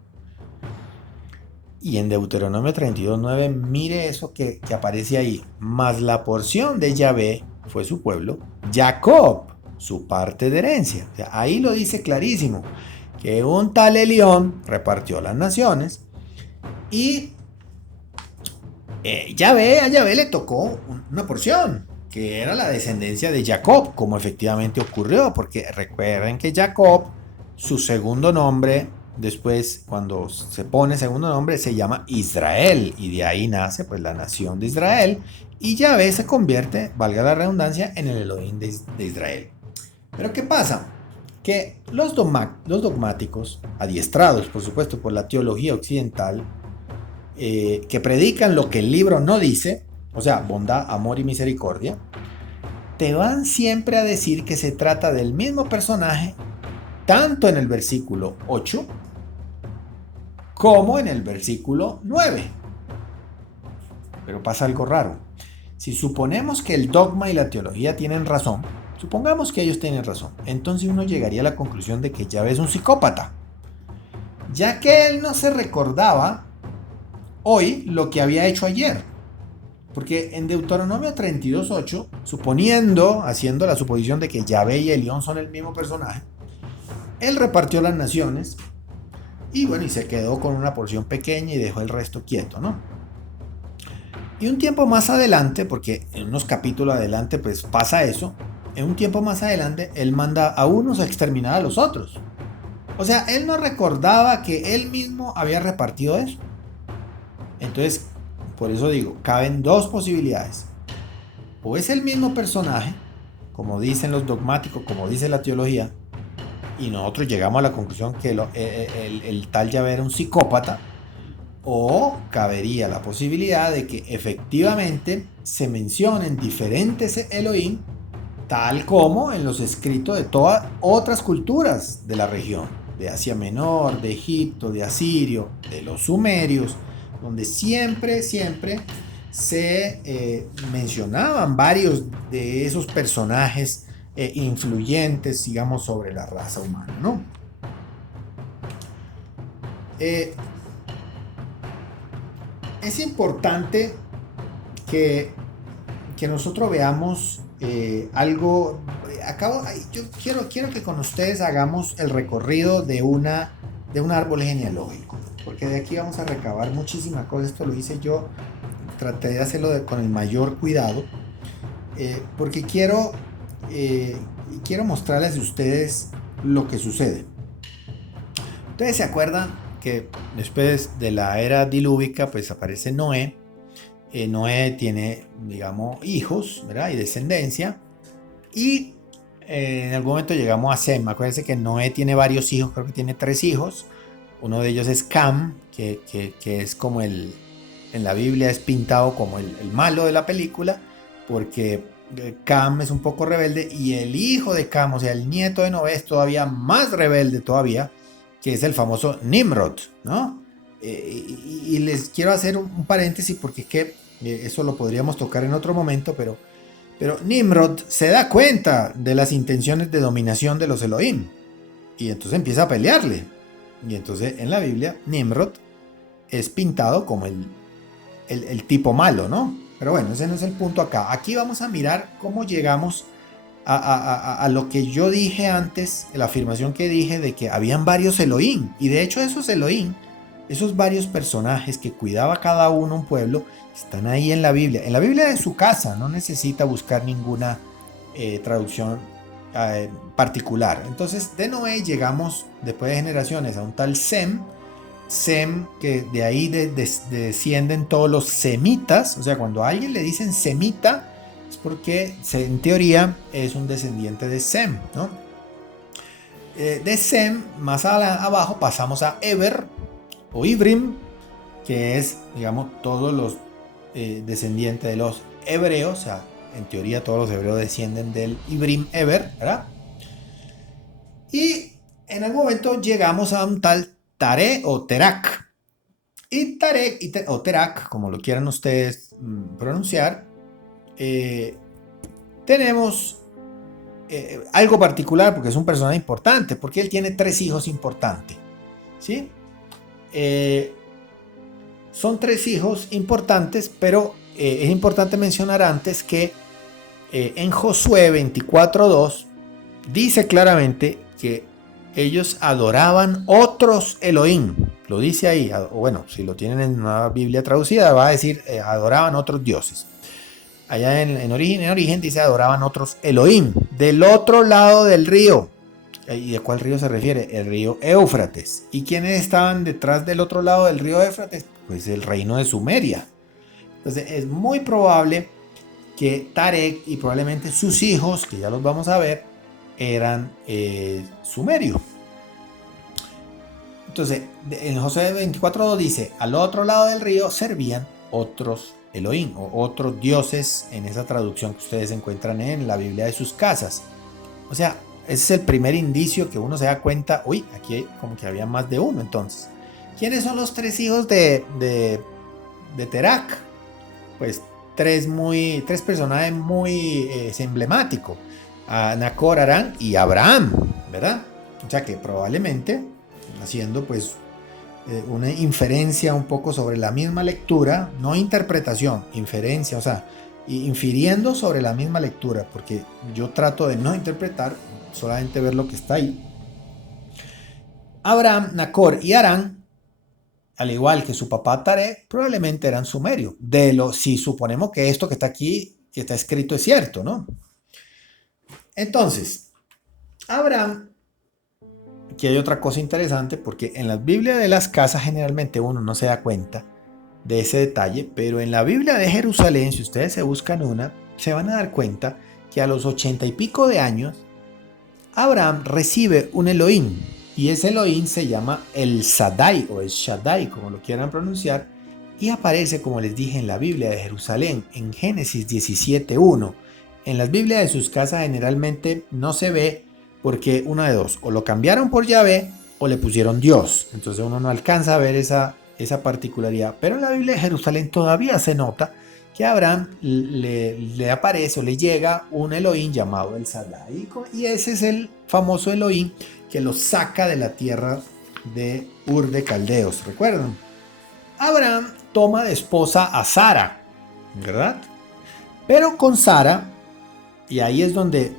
Y en Deuteronomio 32:9, mire eso que aparece ahí. Mas la porción de Yahvé fue su pueblo, Jacob, su parte de herencia. O sea, ahí lo dice clarísimo, que un tal Elión repartió las naciones y a Yahvé le tocó una porción, que era la descendencia de Jacob, como efectivamente ocurrió, porque recuerden que Jacob, su segundo nombre, después cuando se pone segundo nombre, se llama Israel, y de ahí nace pues la nación de Israel, y Yahvé se convierte, valga la redundancia, en el Elohim de Israel. Pero ¿qué pasa? Que los dogmáticos, adiestrados por supuesto por la teología occidental, que predican lo que el libro no dice, o sea, bondad, amor y misericordia, te van siempre a decir que se trata del mismo personaje, tanto en el versículo 8 como en el versículo 9. Pero pasa algo raro. Si suponemos que el dogma y la teología tienen razón, supongamos que ellos tienen razón, entonces uno llegaría a la conclusión de que Yahvé es un psicópata, ya que él no se recordaba hoy lo que había hecho ayer. Porque en Deuteronomio 32:8, haciendo la suposición de que Yahvé y Elión son el mismo personaje, él repartió las naciones y bueno, y se quedó con una porción pequeña y dejó el resto quieto, ¿no? Y un tiempo más adelante, porque en unos capítulos adelante pues pasa eso, en un tiempo más adelante él manda a unos a exterminar a los otros. O sea, él no recordaba que él mismo había repartido eso. Entonces, por eso digo, caben dos posibilidades. O es el mismo personaje, como dicen los dogmáticos, como dice la teología, y nosotros llegamos a la conclusión que el tal Yahvé era un psicópata, o cabería la posibilidad de que efectivamente se mencionen diferentes Elohim, tal como en los escritos de todas otras culturas de la región, de Asia Menor, de Egipto, de Asirio, de los sumerios, donde siempre se mencionaban varios de esos personajes influyentes, digamos, sobre la raza humana, ¿no? Eh, es importante que, que nosotros veamos algo. Yo quiero que con ustedes hagamos el recorrido de un árbol genealógico, porque de aquí vamos a recabar muchísima cosa. Esto lo hice yo, traté de hacerlo con el mayor cuidado, porque quiero mostrarles a ustedes lo que sucede. Ustedes se acuerdan que después de la era dilúvica pues aparece Noé. Noé tiene, digamos, hijos, ¿verdad? Y descendencia. Y en algún momento llegamos a Sem. Acuérdense que Noé tiene varios hijos, creo que tiene 3 hijos. Uno de ellos es Cam, que es como en la Biblia es pintado como el malo de la película, porque Cam es un poco rebelde y el hijo de Cam, o sea, el nieto de Noé, es todavía más rebelde todavía, que es el famoso Nimrod, ¿no? Y les quiero hacer un paréntesis porque es que eso lo podríamos tocar en otro momento, pero Nimrod se da cuenta de las intenciones de dominación de los Elohim y entonces empieza a pelearle. Y entonces en la Biblia Nimrod es pintado como el tipo malo, ¿no? Pero bueno, ese no es el punto acá. Aquí vamos a mirar cómo llegamos a lo que yo dije antes, la afirmación que dije de que habían varios Elohim. Y de hecho esos Elohim, esos varios personajes que cuidaba cada uno un pueblo, están ahí en la Biblia. En la Biblia de su casa, no necesita buscar ninguna traducción particular. Entonces de Noé llegamos después de generaciones a un tal Sem, que de ahí descienden todos los semitas. O sea, cuando a alguien le dicen semita, es porque en teoría es un descendiente de Sem, ¿no? De Sem, más abajo pasamos a Eber o Ibrim, que es, digamos, todos los descendientes de los hebreos. O sea, en teoría todos los hebreos descienden del Ibrim Eber, ¿verdad? Y en algún momento llegamos a un tal Taré o Terak. Y Tarek o Terak, como lo quieran ustedes pronunciar, tenemos algo particular porque es un personaje importante, porque él tiene 3 hijos importantes, ¿sí? Son 3 hijos importantes, pero es importante mencionar antes que en Josué 24:2 dice claramente que ellos adoraban otros Elohim. Lo dice ahí. Bueno, si lo tienen en una Biblia traducida, va a decir adoraban otros dioses. Allá en origen dice adoraban otros Elohim. Del otro lado del río. ¿Y de cuál río se refiere? El río Éufrates. ¿Y quiénes estaban detrás del otro lado del río Éufrates? Pues el reino de Sumeria. Entonces es muy probable que Tarek y probablemente sus hijos, que ya los vamos a ver, eran sumerio. Entonces en Josué 24:2 dice, al otro lado del río servían otros Elohim o otros dioses, en esa traducción que ustedes encuentran en la Biblia de sus casas. O sea, ese es el primer indicio que uno se da cuenta, uy, aquí como que había más de uno. Entonces, ¿quiénes son los 3 hijos de Terak? Pues 3 personajes muy emblemáticos, a Nacor, Arán y Abraham, ¿verdad? O sea que probablemente, haciendo pues una inferencia un poco sobre la misma lectura, no interpretación, inferencia, o sea, infiriendo sobre la misma lectura, porque yo trato de no interpretar, solamente ver lo que está ahí. Abraham, Nacor y Arán, al igual que su papá Taré, probablemente eran sumerios. Si suponemos que esto que está aquí, que está escrito, es cierto, ¿no? Entonces, Abraham, aquí hay otra cosa interesante, porque en las Biblias de las casas generalmente uno no se da cuenta de ese detalle, pero en la Biblia de Jerusalén, si ustedes se buscan una, se van a dar cuenta que a los 80 y pico de años, Abraham recibe un Elohim, y ese Elohim se llama el Shaddai o el Shaddai, como lo quieran pronunciar, y aparece, como les dije, en la Biblia de Jerusalén, en Génesis 17:1. En las Biblias de sus casas generalmente no se ve, porque una de dos, o lo cambiaron por Yahvé o le pusieron Dios, entonces uno no alcanza a ver esa particularidad. Pero en la Biblia de Jerusalén todavía se nota que a Abraham le aparece o le llega un Elohim llamado el Shaddai, y ese es el famoso Elohim que lo saca de la tierra de Ur de Caldeos, ¿recuerdan? Abraham toma de esposa a Sara, ¿verdad? Pero con Sara, y ahí es donde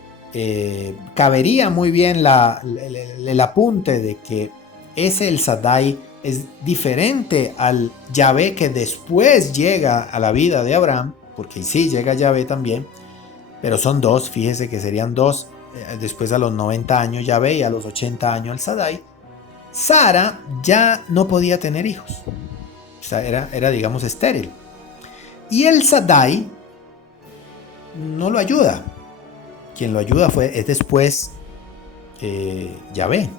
cabería muy bien el apunte de que ese El Shaddai es diferente al Yahvé que después llega a la vida de Abraham, porque sí llega Yahvé también, pero son dos, fíjese que serían dos, después a los 90 años Yahvé y a los 80 años El Shaddai. Sara ya no podía tener hijos, o sea, era digamos estéril. Y El Shaddai no lo ayuda. Quien lo ayuda es después Yahvé.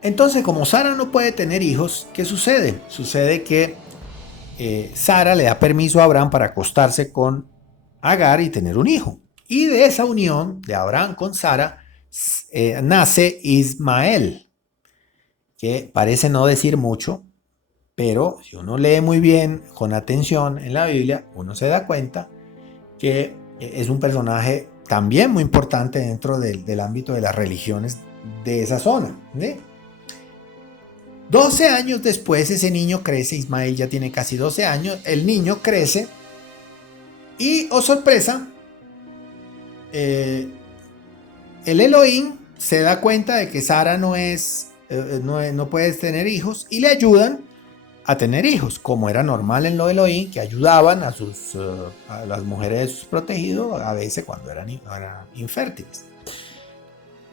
Entonces, como Sara no puede tener hijos, ¿qué sucede? Sucede que Sara le da permiso a Abraham para acostarse con Agar y tener un hijo. Y de esa unión de Abraham con Sara nace Ismael, que parece no decir mucho, pero si uno lee muy bien, con atención en la Biblia, uno se da cuenta que es un personaje también muy importante dentro del ámbito de las religiones de esa zona, ¿sí? 12 años después ese niño crece, Ismael ya tiene casi 12 años, el niño crece y, oh sorpresa, el Elohim se da cuenta de que Sara no puede tener hijos y le ayudan a tener hijos, como era normal en lo Elohim, que ayudaban a las mujeres de sus protegidos a veces cuando eran infértiles.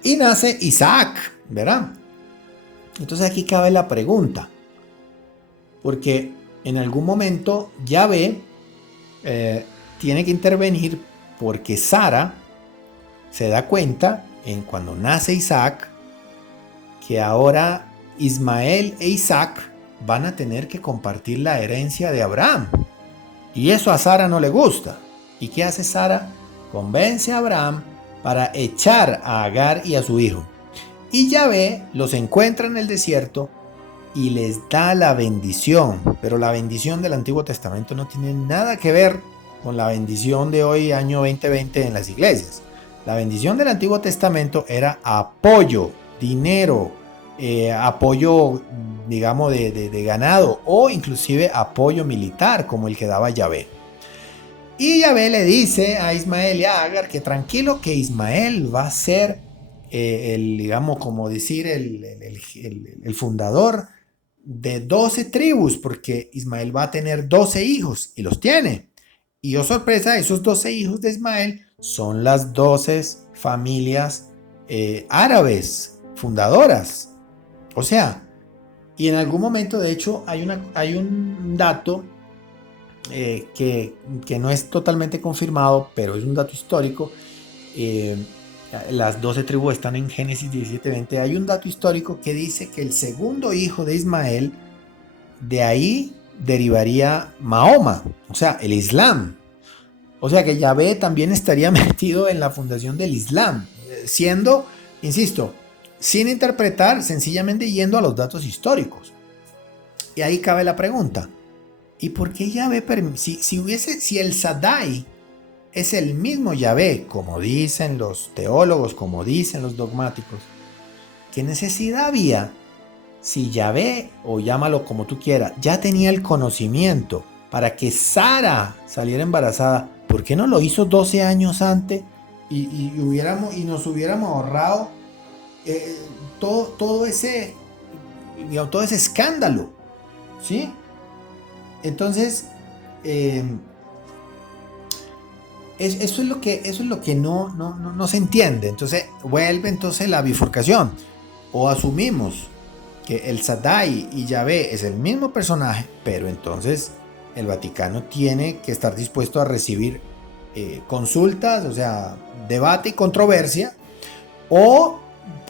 Y nace Isaac, ¿verdad? Entonces aquí cabe la pregunta, porque en algún momento Yahvé tiene que intervenir porque Sara se da cuenta cuando nace Isaac que ahora Ismael e Isaac van a tener que compartir la herencia de Abraham. Y eso a Sara no le gusta. ¿Y qué hace Sara? Convence a Abraham para echar a Agar y a su hijo. Y Yahvé los encuentra en el desierto y les da la bendición. Pero la bendición del Antiguo Testamento no tiene nada que ver con la bendición de hoy, año 2020, en las iglesias. La bendición del Antiguo Testamento era apoyo, dinero, apoyo, digamos, de ganado o inclusive apoyo militar como el que daba Yahvé. Y Yahvé le dice a Ismael y a Agar que tranquilo, que Ismael va a ser digamos, como decir, el fundador de 12 tribus, porque Ismael va a tener 12 hijos y los tiene. Y oh sorpresa, esos 12 hijos de Ismael son las 12 familias árabes fundadoras. O sea, y en algún momento, de hecho, hay un dato que no es totalmente confirmado, pero es un dato histórico. Las 12 tribus están en Génesis 17:20. Hay un dato histórico que dice que el segundo hijo de Ismael, de ahí derivaría Mahoma, o sea, el Islam. O sea que Yahvé también estaría metido en la fundación del Islam, siendo, insisto, sin interpretar, sencillamente yendo a los datos históricos. Y ahí cabe la pregunta, ¿y por qué Yahvé si el Shaddai es el mismo Yahvé, como dicen los teólogos, como dicen los dogmáticos, qué necesidad había si Yahvé, o llámalo como tú quieras, ya tenía el conocimiento para que Sara saliera embarazada? ¿Por qué no lo hizo 12 años antes y nos hubiéramos ahorrado todo ese escándalo? ¿Sí? Entonces, eso es lo que no se entiende. Entonces vuelve la bifurcación. O asumimos que el Shaddai y Yahvé es el mismo personaje, pero entonces el Vaticano tiene que estar dispuesto a recibir consultas, o sea, debate y controversia, o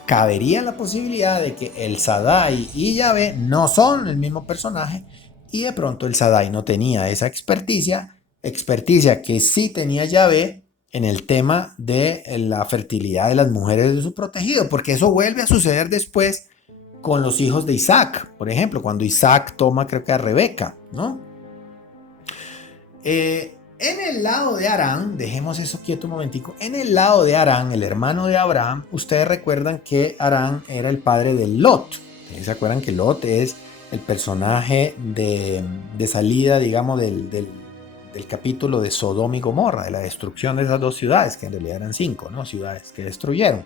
cabería la posibilidad de que el Shaddai y Yahvé no son el mismo personaje y de pronto el Shaddai no tenía esa experticia que sí tenía Yahvé en el tema de la fertilidad de las mujeres de su protegido, porque eso vuelve a suceder después con los hijos de Isaac, por ejemplo, cuando Isaac toma, creo que a Rebeca, ¿no? En el lado de Harán, dejemos eso quieto un momentico, en el lado de Harán, el hermano de Abraham, ustedes recuerdan que Harán era el padre de Lot. ¿Ustedes se acuerdan que Lot es el personaje de salida, digamos, del capítulo de Sodoma y Gomorra, de la destrucción de esas dos ciudades, que en realidad eran 5, ¿no? Ciudades que destruyeron.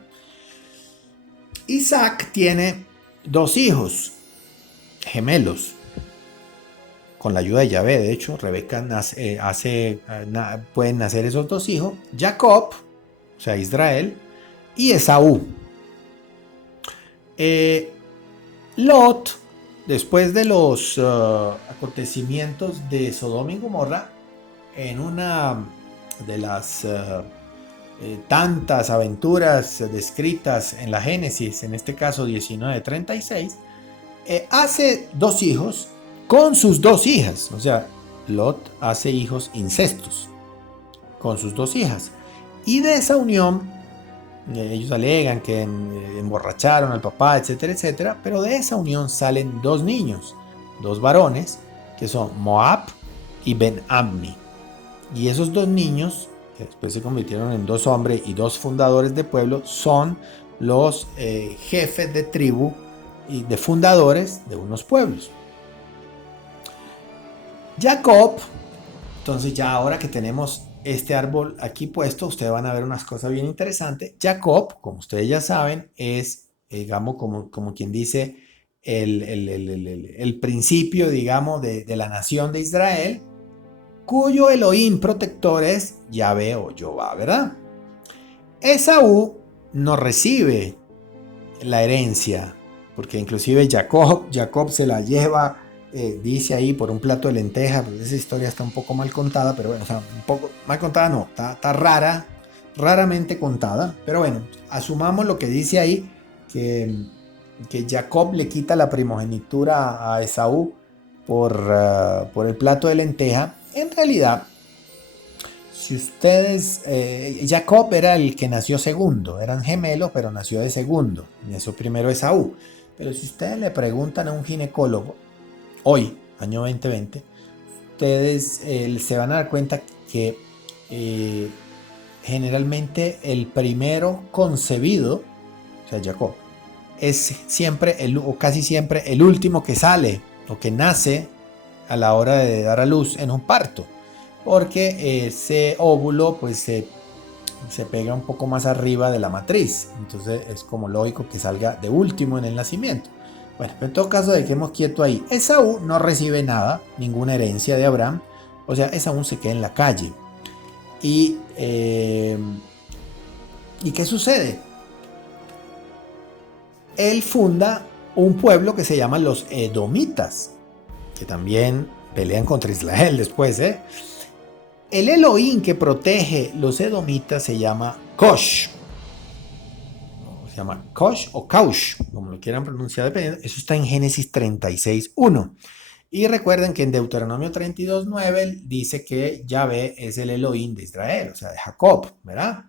Isaac tiene 2 hijos gemelos, con la ayuda de Yahvé. De hecho, Rebeca pueden nacer esos 2 hijos, Jacob, o sea, Israel, y Esaú. Lot, después de los acontecimientos de Sodoma y Gomorra, en una de las tantas aventuras descritas en la Génesis, en este caso 19:36, hace 2 hijos con sus 2 hijas. O sea, Lot hace hijos incestos con sus 2 hijas. Y de esa unión, ellos alegan que emborracharon al papá, etcétera, etcétera, pero de esa unión salen 2 niños, 2 varones, que son Moab y Ben-Ammi. Y esos 2 niños, que después se convirtieron en 2 hombres y 2 fundadores de pueblo, son los jefes de tribu y de fundadores de unos pueblos. Jacob, entonces ya ahora que tenemos este árbol aquí puesto, ustedes van a ver unas cosas bien interesantes. Jacob, como ustedes ya saben, es, digamos, como quien dice, el principio, digamos, de la nación de Israel, cuyo Elohim protector es Yahvé o Jehová, ¿verdad? Esaú no recibe la herencia, porque inclusive Jacob se la lleva, dice ahí, por un plato de lentejas. Pues esa historia está un poco mal contada, pero bueno, o sea, un poco mal contada no, está raramente contada, pero bueno, asumamos lo que dice ahí, que Jacob le quita la primogenitura a Esaú por el plato de lenteja. En realidad, si ustedes, Jacob era el que nació segundo, eran gemelos, pero nació de segundo, nació primero Esaú. Pero si ustedes le preguntan a un ginecólogo, hoy, año 2020, ustedes se van a dar cuenta que generalmente el primero concebido, o sea, Jacob, es siempre o casi siempre el último que sale o que nace a la hora de dar a luz en un parto, porque ese óvulo pues se pega un poco más arriba de la matriz, entonces es como lógico que salga de último en el nacimiento. Bueno, pero en todo caso, dejemos quieto ahí. Esaú no recibe nada, ninguna herencia de Abraham, o sea, Esaú se queda en la calle. ¿Y qué sucede? Él funda un pueblo que se llama los Edomitas, que también pelean contra Israel después, ¿eh? El Elohim que protege los Edomitas se llama Kosh. Se llama Kosh o Kaush, como lo quieran pronunciar, dependiendo. Eso está en Génesis 36:1. Y recuerden que en Deuteronomio 32:9 dice que Yahvé es el Elohim de Israel, o sea, de Jacob, ¿verdad?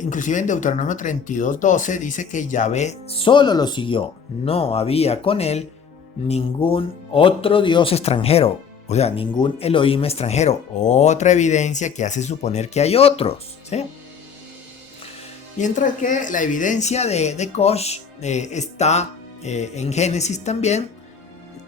Inclusive en Deuteronomio 32:12 dice que Yahvé solo lo siguió, no había con él ningún otro dios extranjero, o sea, ningún Elohim extranjero, otra evidencia que hace suponer que hay otros, ¿sí? Mientras que la evidencia de Kosh está en Génesis también,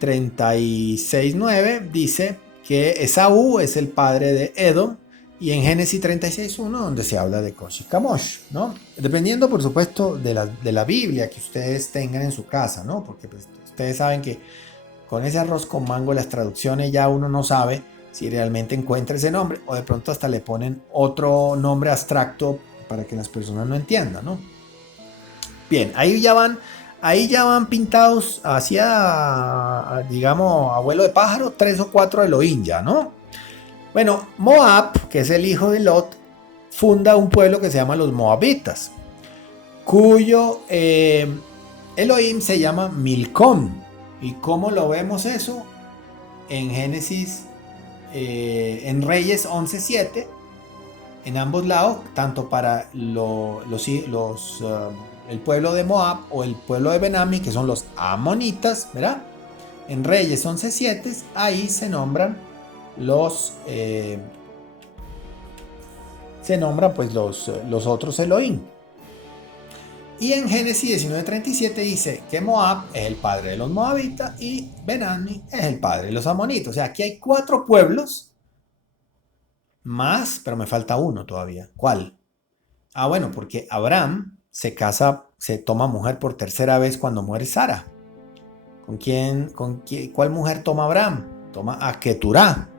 36:9 dice que Esaú es el padre de Edom, y en Génesis 36:1 donde se habla de Kosh y Kamosh, ¿no? Dependiendo, por supuesto, de la Biblia que ustedes tengan en su casa, ¿no? Porque pues, ustedes saben que con ese arroz con mango, las traducciones ya uno no sabe si realmente encuentra ese nombre, o de pronto hasta le ponen otro nombre abstracto para que las personas no entiendan, ¿no? Bien, ahí ya van pintados hacia, digamos, abuelo de pájaro, 3 o 4 Elohim ya, ¿no? Bueno, Moab, que es el hijo de Lot, funda un pueblo que se llama los Moabitas, cuyo Elohim se llama Milcom. ¿Y cómo lo vemos eso? En Génesis, en Reyes 11:7, en ambos lados, tanto para el pueblo de Moab o el pueblo de Ben-Ammi, que son los amonitas, ¿verdad? En Reyes 11:7, ahí se nombran se nombran pues los otros Elohim. Y en Génesis 19:37 dice que Moab es el padre de los moabitas y Ben-Ammi es el padre de los amonitas. O sea, aquí hay 4 pueblos más, pero me falta uno todavía. ¿Cuál? Ah, bueno, porque Abraham se toma mujer por tercera vez cuando muere Sara. ¿Cuál mujer toma Abraham? Toma a Keturá.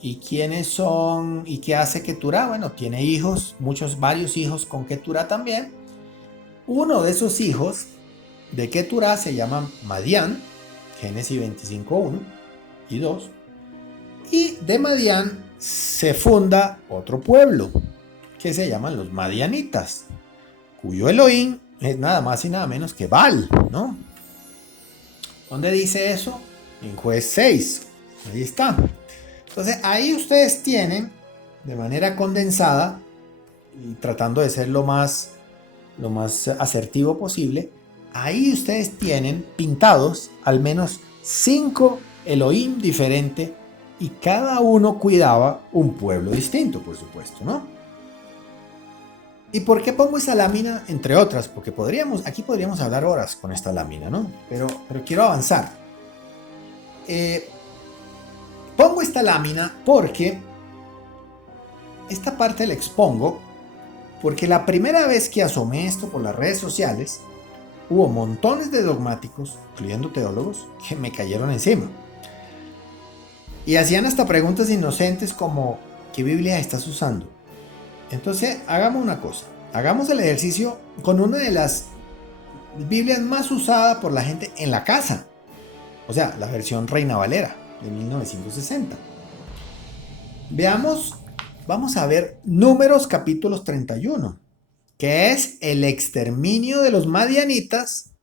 ¿Y quiénes son? ¿Y qué hace Keturá? Bueno, tiene hijos, varios hijos con Keturá también. Uno de esos hijos de Keturá se llama Madián, Génesis 25:1 y 2. Y de Madián se funda otro pueblo que se llaman los Madianitas, cuyo Elohim es nada más y nada menos que Baal, ¿no? ¿Dónde dice eso? En Juez 6. Ahí está. Entonces ahí ustedes tienen, de manera condensada, y tratando de ser lo más asertivo posible, ahí ustedes tienen pintados al menos 5 Elohim diferentes y cada uno cuidaba un pueblo distinto, por supuesto, ¿no? ¿Y por qué pongo esa lámina? Entre otras, porque aquí podríamos hablar horas con esta lámina, ¿no? Pero quiero avanzar. Pongo esta lámina porque esta parte la expongo porque la primera vez que asomé esto por las redes sociales, hubo montones de dogmáticos, incluyendo teólogos, que me cayeron encima. Y hacían hasta preguntas inocentes como, ¿qué Biblia estás usando? Entonces, hagamos una cosa. Hagamos el ejercicio con una de las Biblias más usadas por la gente en la casa. O sea, la versión Reina Valera de 1960. Vamos a ver Números capítulo 31, que es el exterminio de los madianitas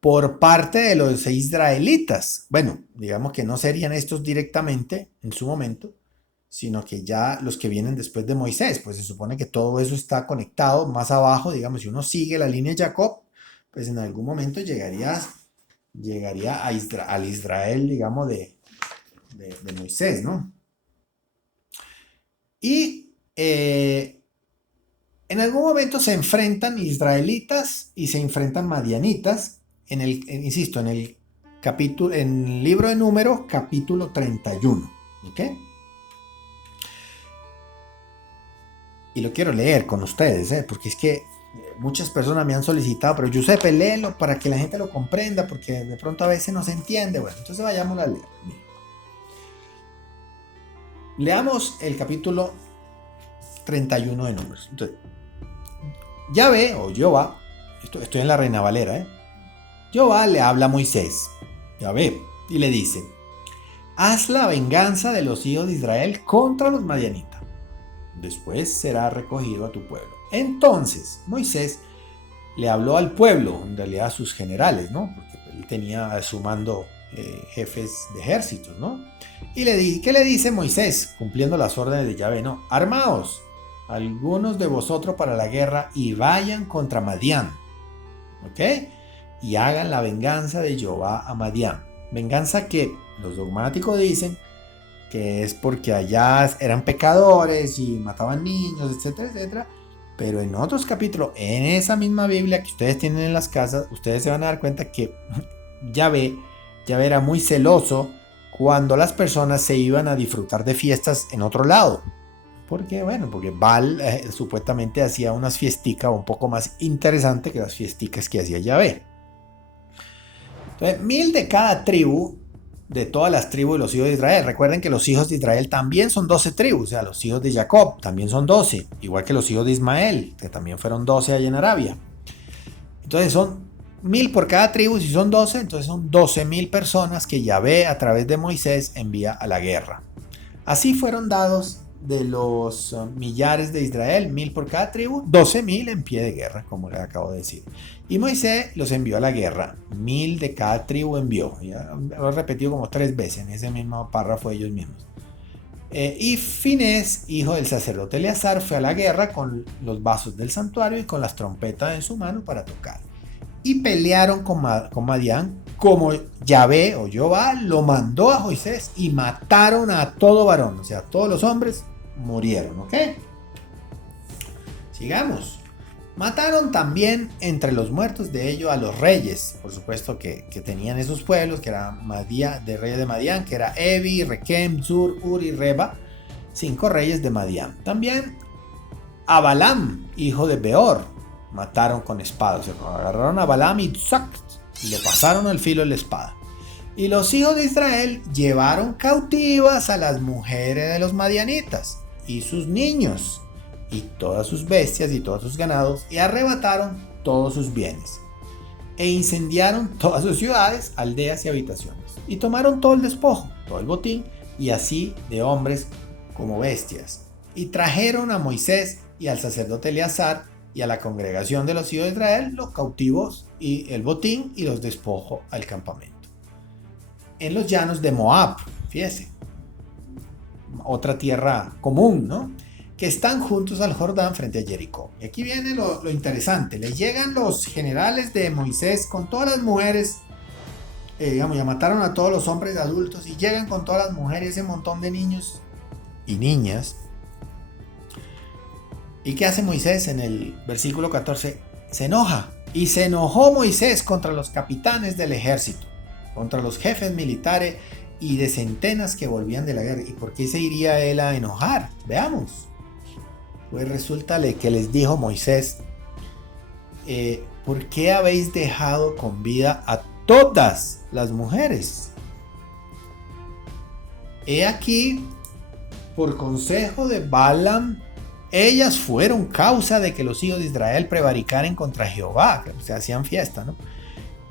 por parte de los israelitas. Bueno, digamos que no serían estos directamente en su momento, sino que ya los que vienen después de Moisés, pues se supone que todo eso está conectado más abajo, digamos, si uno sigue la línea de Jacob, pues en algún momento llegaría al Israel, digamos, de Moisés, ¿no? Y en algún momento se enfrentan israelitas y se enfrentan madianitas, insisto, en el libro de Números, capítulo 31, ¿ok? Y lo quiero leer con ustedes, porque es que muchas personas me han solicitado, pero Giuseppe, léelo para que la gente lo comprenda, porque de pronto a veces no se entiende. Bueno, entonces vayamos a leer. Leamos el capítulo 31 de Números. Entonces, Yahvé o Jehová, estoy en la Reina Valera, Jehová le habla a Moisés, Yahvé, y le dice: haz la venganza de los hijos de Israel contra los madianitas. Después será recogido a tu pueblo. Entonces Moisés le habló al pueblo, en realidad a sus generales, ¿no? Porque él tenía a su mando jefes de ejércitos, ¿no? Y ¿qué le dice Moisés? Cumpliendo las órdenes de Yahvé, ¿no? Armaos, algunos de vosotros para la guerra y vayan contra Madián, ¿ok? Y hagan la venganza de Jehová a Madián. Venganza que los dogmáticos dicen que es porque allá eran pecadores y mataban niños, etcétera, etcétera. Pero en otros capítulos, en esa misma Biblia que ustedes tienen en las casas, ustedes se van a dar cuenta que Yahvé era muy celoso cuando las personas se iban a disfrutar de fiestas en otro lado. Porque Baal supuestamente hacía unas fiesticas un poco más interesantes que las fiesticas que hacía Yahvé. Entonces, 1000 de cada tribu, de todas las tribus de los hijos de Israel. Recuerden que los hijos de Israel también son 12 tribus, o sea, los hijos de Jacob también son 12, igual que los hijos de Ismael, que también fueron 12 allá en Arabia. Entonces son 1000 por cada tribu, si son 12, entonces son 12.000 personas que Yahvé a través de Moisés envía a la guerra. Así fueron dados de los millares de Israel, 1000 por cada tribu, 12.000 en pie de guerra, como les acabo de decir. Y Moisés los envió a la guerra, 1000 de cada tribu envió. Ya lo he repetido como 3 veces en ese mismo párrafo de ellos mismos. Y Finés, hijo del sacerdote Eleazar, fue a la guerra con los vasos del santuario y con las trompetas en su mano para tocar. Y pelearon con Madián como Yahvé o Jehová lo mandó a Moisés, y mataron a todo varón, o sea, todos los hombres murieron, ¿ok? Sigamos. Mataron también entre los muertos de ellos a los reyes, por supuesto que tenían esos pueblos, que era de reyes de Madián, que era Evi, Requem, Zur, Ur y Reba, 5 reyes de Madián. También a Balaam, hijo de Beor, mataron con espada, o sea, agarraron a Balaam y ¡zac!, y le pasaron el filo de la espada. Y los hijos de Israel llevaron cautivas a las mujeres de los madianitas y sus niños, y todas sus bestias y todos sus ganados, y arrebataron todos sus bienes, e incendiaron todas sus ciudades, aldeas y habitaciones, y tomaron todo el despojo, todo el botín, y así de hombres como bestias, y trajeron a Moisés y al sacerdote Eleazar y a la congregación de los hijos de Israel los cautivos y el botín y los despojos al campamento. En los llanos de Moab, fíjese, otra tierra común, ¿no?, que están juntos al Jordán frente a Jericó. Y aquí viene lo interesante. Le llegan los generales de Moisés con todas las mujeres, ya mataron a todos los hombres adultos, y llegan con todas las mujeres, ese montón de niños y niñas. ¿Y qué hace Moisés en el versículo 14? Se enoja. Y se enojó Moisés contra los capitanes del ejército, contra los jefes militares y de centenas que volvían de la guerra. ¿Y por qué se iría él a enojar? Veamos. Pues resulta que les dijo Moisés, ¿por qué habéis dejado con vida a todas las mujeres? He aquí, por consejo de Balaam, ellas fueron causa de que los hijos de Israel prevaricaren contra Jehová, que se hacían fiesta, ¿no?,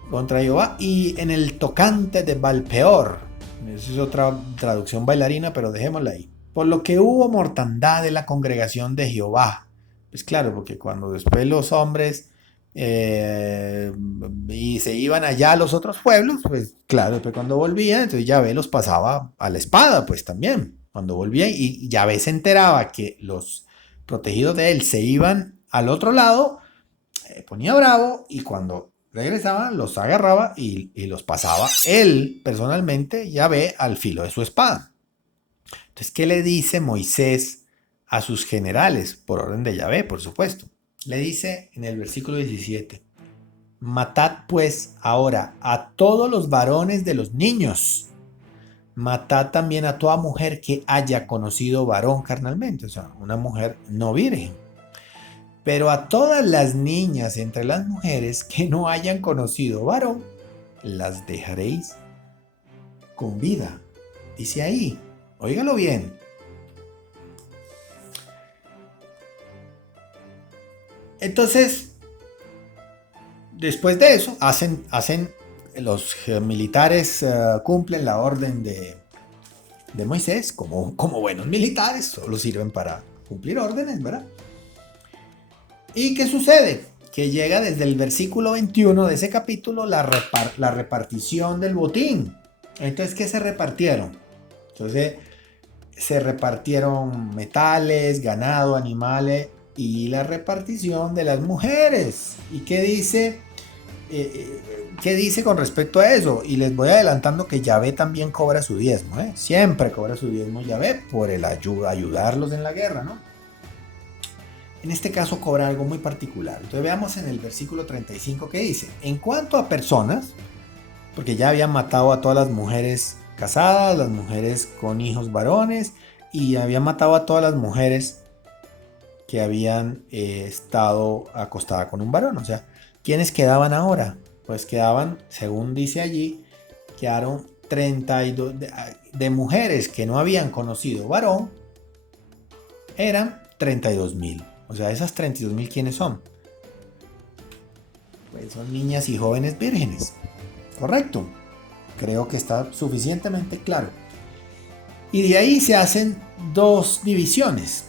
contra Jehová, y en el tocante de Balpeor, esa es otra traducción bailarina, pero dejémosla ahí. Por lo que hubo mortandad de la congregación de Jehová. Pues claro, porque cuando después los hombres y se iban allá a los otros pueblos, pues claro, después cuando volvían, entonces Yahvé los pasaba a la espada, pues también. Cuando volvían y Yahvé se enteraba que los protegidos de él se iban al otro lado, ponía bravo, y cuando regresaban los agarraba y los pasaba él personalmente, Yahvé, al filo de su espada. Entonces, ¿qué le dice Moisés a sus generales? Por orden de Yahvé, por supuesto. Le dice en el versículo 17, matad pues ahora a todos los varones de los niños. Matad también a toda mujer que haya conocido varón carnalmente, o sea, una mujer no virgen. Pero a todas las niñas entre las mujeres que no hayan conocido varón, las dejaréis con vida. Dice ahí. Óigalo bien. Entonces, después de eso, los militares cumplen la orden de Moisés, como buenos militares, solo sirven para cumplir órdenes, ¿verdad? ¿Y qué sucede? Que llega desde el versículo 21 de ese capítulo la repartición del botín. Entonces, ¿qué se repartieron? Entonces, se repartieron metales, ganado, animales, y la repartición de las mujeres. ¿Y qué dice? ¿Qué dice con respecto a eso? Y les voy adelantando que Yahvé también cobra su diezmo, ¿eh? Siempre cobra su diezmo Yahvé por el ayudarlos en la guerra, ¿no? En este caso cobra algo muy particular. Entonces veamos en el versículo 35 que dice: en cuanto a personas, porque ya habían matado a todas las mujeres casadas, las mujeres con hijos varones, y habían matado a todas las mujeres que habían estado acostadas con un varón. O sea, ¿quiénes quedaban ahora? Pues quedaban, según dice allí, quedaron 32 de mujeres que no habían conocido varón, eran 32,000. O sea, esas 32,000, ¿quiénes son? Pues son niñas y jóvenes vírgenes. Correcto. Creo que está suficientemente claro. Y de ahí se hacen dos divisiones.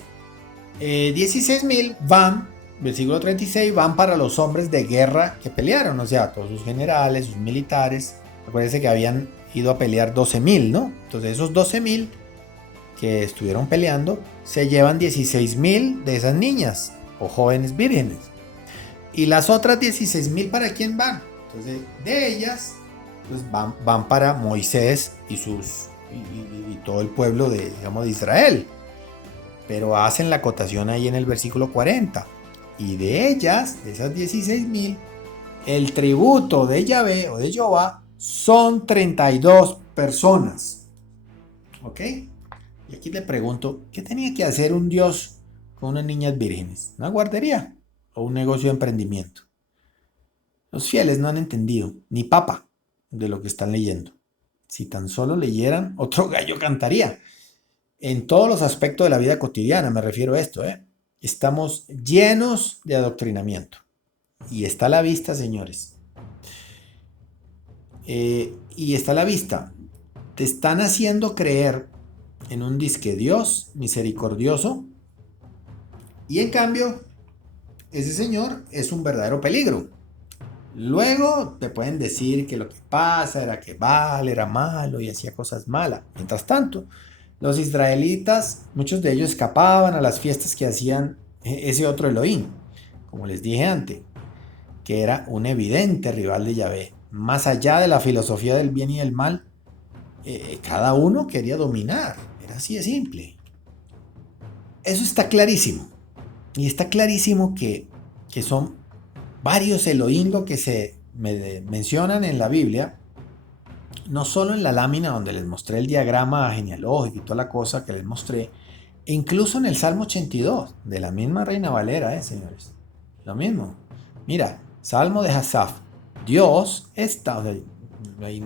16,000 van, versículo 36, van para los hombres de guerra que pelearon, o sea, todos sus generales, sus militares. Acuérdense que habían ido a pelear 12,000, ¿no? Entonces esos 12,000 que estuvieron peleando se llevan 16,000 de esas niñas o jóvenes vírgenes. Y las otras 16,000, ¿para quién van? Entonces, de ellas pues van para Moisés y todo el pueblo de, digamos, de Israel. Pero hacen la acotación ahí en el versículo 40. Y de ellas, de esas 16,000, el tributo de Yahvé o de Jehová son 32 personas. ¿Ok? Y aquí le pregunto, ¿qué tenía que hacer un Dios con unas niñas vírgenes? ¿Una guardería o un negocio de emprendimiento? Los fieles no han entendido ni papa de lo que están leyendo. Si tan solo leyeran, otro gallo cantaría. En todos los aspectos de la vida cotidiana me refiero a esto. Estamos llenos de adoctrinamiento. Y está a la vista, señores. Y está a la vista. Te están haciendo creer en un disque Dios misericordioso. Y en cambio, ese señor es un verdadero peligro. Luego te pueden decir que lo que pasa era que Baal era malo y hacía cosas malas. Mientras tanto, los israelitas, muchos de ellos escapaban a las fiestas que hacían ese otro Elohim, como les dije antes, que era un evidente rival de Yahvé. Más allá de la filosofía del bien y del mal, cada uno quería dominar. Era así de simple. Eso está clarísimo. Y está clarísimo que son varios Elohim lo que se mencionan en la Biblia, no solo en la lámina donde les mostré el diagrama genealógico y toda la cosa que les mostré, e incluso en el Salmo 82, de la misma Reina Valera, señores. Lo mismo. Mira, Salmo de Asaf. Dios está, o sea, ahí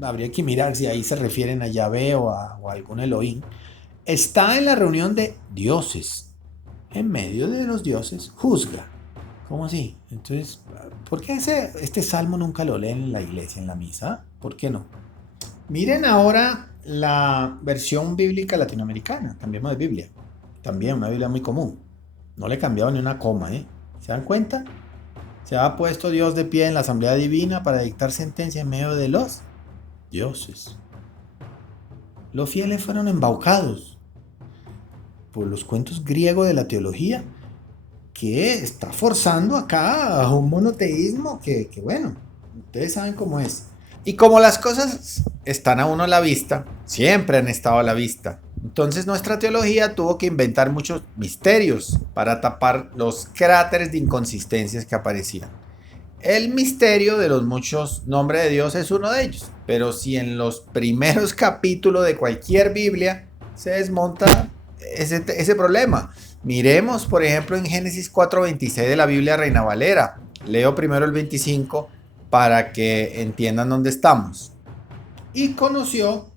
habría que mirar si ahí se refieren a Yahvé o a algún Elohim. Está en la reunión de dioses. En medio de los dioses, juzga. ¿Cómo así? Entonces, ¿por qué este salmo nunca lo leen en la iglesia, en la misa? ¿Por qué no? Miren ahora la versión bíblica latinoamericana. Cambiamos de Biblia. También una Biblia muy común. No le he cambiado ni una coma, ¿eh? ¿Se dan cuenta? Se ha puesto Dios de pie en la asamblea divina para dictar sentencia en medio de los dioses. Los fieles fueron embaucados por los cuentos griegos de la teología, que está forzando acá a un monoteísmo que bueno, ustedes saben cómo es. Y como las cosas están a uno a la vista, siempre han estado a la vista, entonces nuestra teología tuvo que inventar muchos misterios para tapar los cráteres de inconsistencias que aparecían. El misterio de los muchos nombres de Dios es uno de ellos, pero si en los primeros capítulos de cualquier Biblia se desmonta ese problema. Miremos, por ejemplo, en Génesis 4:26 de la Biblia Reina Valera. Leo primero el 25 para que entiendan dónde estamos. Y conoció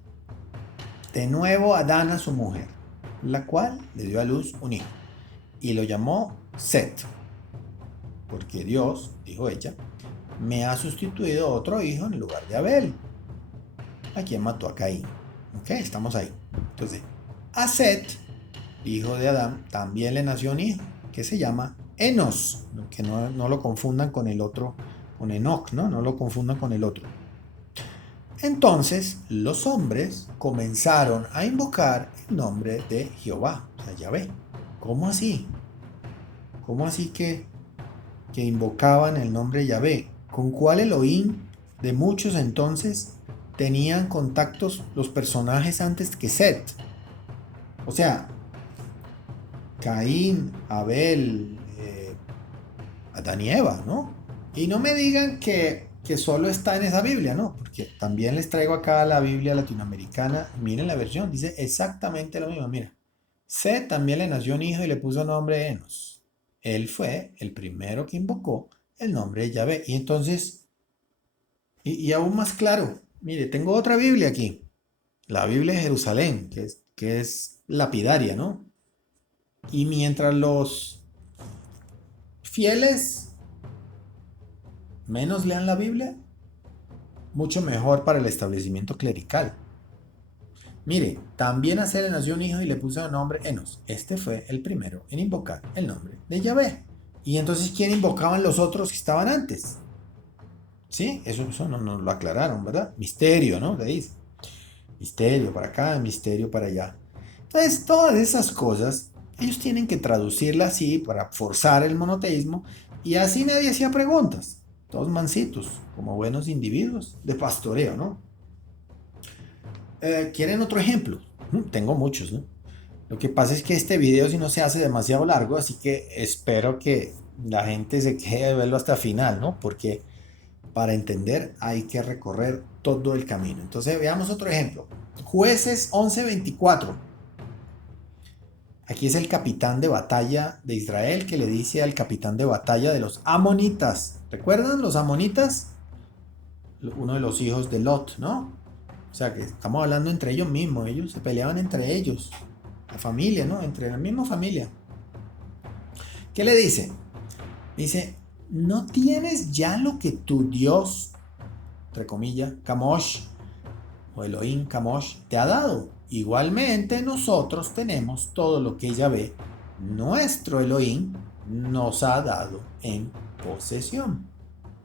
de nuevo a Adán a su mujer, la cual le dio a luz un hijo, y lo llamó Set, porque Dios, dijo ella, me ha sustituido otro hijo en lugar de Abel, a quien mató a Caín. Ok, estamos ahí. Entonces, a Set, hijo de Adán, también le nació un hijo que se llama Enos, que no lo confundan con el otro, con Enoch, no lo confundan con el otro. Entonces los hombres comenzaron a invocar el nombre de Jehová, o sea, Yahvé. ¿Cómo así? ¿Cómo así que invocaban el nombre de Yahvé? ¿Con cuál Elohim de muchos entonces tenían contactos los personajes antes que Set? O sea, Caín, Abel, Adán y Eva, ¿no? Y no me digan que solo está en esa Biblia, ¿no? Porque también les traigo acá la Biblia latinoamericana. Miren la versión, dice exactamente lo mismo. Mira, Set también le nació un hijo y le puso nombre Enos. Él fue el primero que invocó el nombre de Yahvé. Y entonces, y aún más claro, mire, tengo otra Biblia aquí. La Biblia de Jerusalén, que es lapidaria, ¿no? Y mientras los fieles menos lean la Biblia, mucho mejor para el establecimiento clerical. Mire, también a Sele nació un hijo y le puso el nombre Enos. Este fue el primero en invocar el nombre de Yahvé. Y entonces, ¿quién invocaban los otros que estaban antes? ¿Sí? Eso no nos lo aclararon, ¿verdad? Misterio, ¿no? Le dice. Misterio para acá, misterio para allá. Entonces, todas esas cosas, ellos tienen que traducirlas así para forzar el monoteísmo y así nadie hacía preguntas. todos mansitos, como buenos individuos de pastoreo, ¿no? ¿Quieren otro ejemplo? Tengo muchos, ¿no? Lo que pasa es que este video si no se hace demasiado largo, así que espero que la gente se quede de verlo hasta el final, ¿no? Porque para entender hay que recorrer todo el camino. Entonces veamos otro ejemplo. Jueces 11:24. Aquí es el capitán de batalla de Israel que le dice al capitán de batalla de los amonitas. ¿Recuerdan los amonitas? Uno de los hijos de Lot, ¿no? O sea que estamos hablando entre ellos mismos. Ellos se peleaban entre ellos. La familia, ¿no? Entre la misma familia. ¿Qué le dice? Dice, ¿no tienes ya lo que tu Dios, entre comillas, Kamosh, o Elohim Kamosh, te ha dado? Igualmente nosotros tenemos todo lo que Yahvé, nuestro Elohim, nos ha dado en posesión.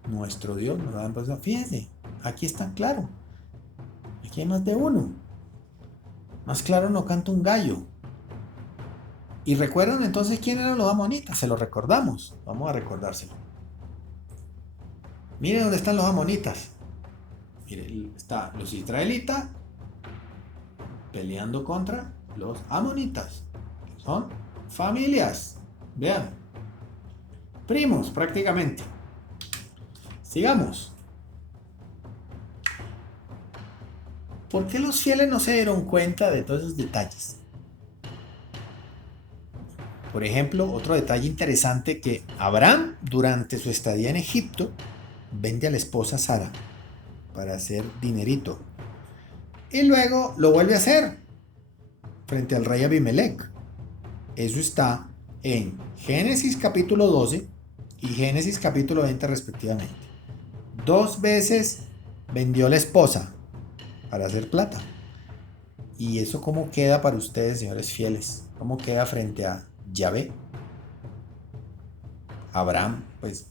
Nuestro Dios nos ha dado en posesión. Fíjense, aquí está claro. Aquí hay más de uno. Más claro no canta un gallo. ¿Y recuerdan entonces quién eran los amonitas? Se lo recordamos. Vamos a recordárselo. Miren dónde están los amonitas. Miren, están los israelitas peleando contra los amonitas. Son familias. Vean. Primos prácticamente. Sigamos. ¿Por qué los fieles no se dieron cuenta de todos esos detalles? Por ejemplo, otro detalle interesante que Abraham, durante su estadía en Egipto, vende a la esposa Sara para hacer dinerito. Y luego lo vuelve a hacer frente al rey Abimelech. Eso está en Génesis capítulo 12 y Génesis capítulo 20 respectivamente. 2 veces vendió la esposa para hacer plata. ¿Y eso cómo queda para ustedes, señores fieles? ¿Cómo queda frente a Yahvé? Abraham, pues,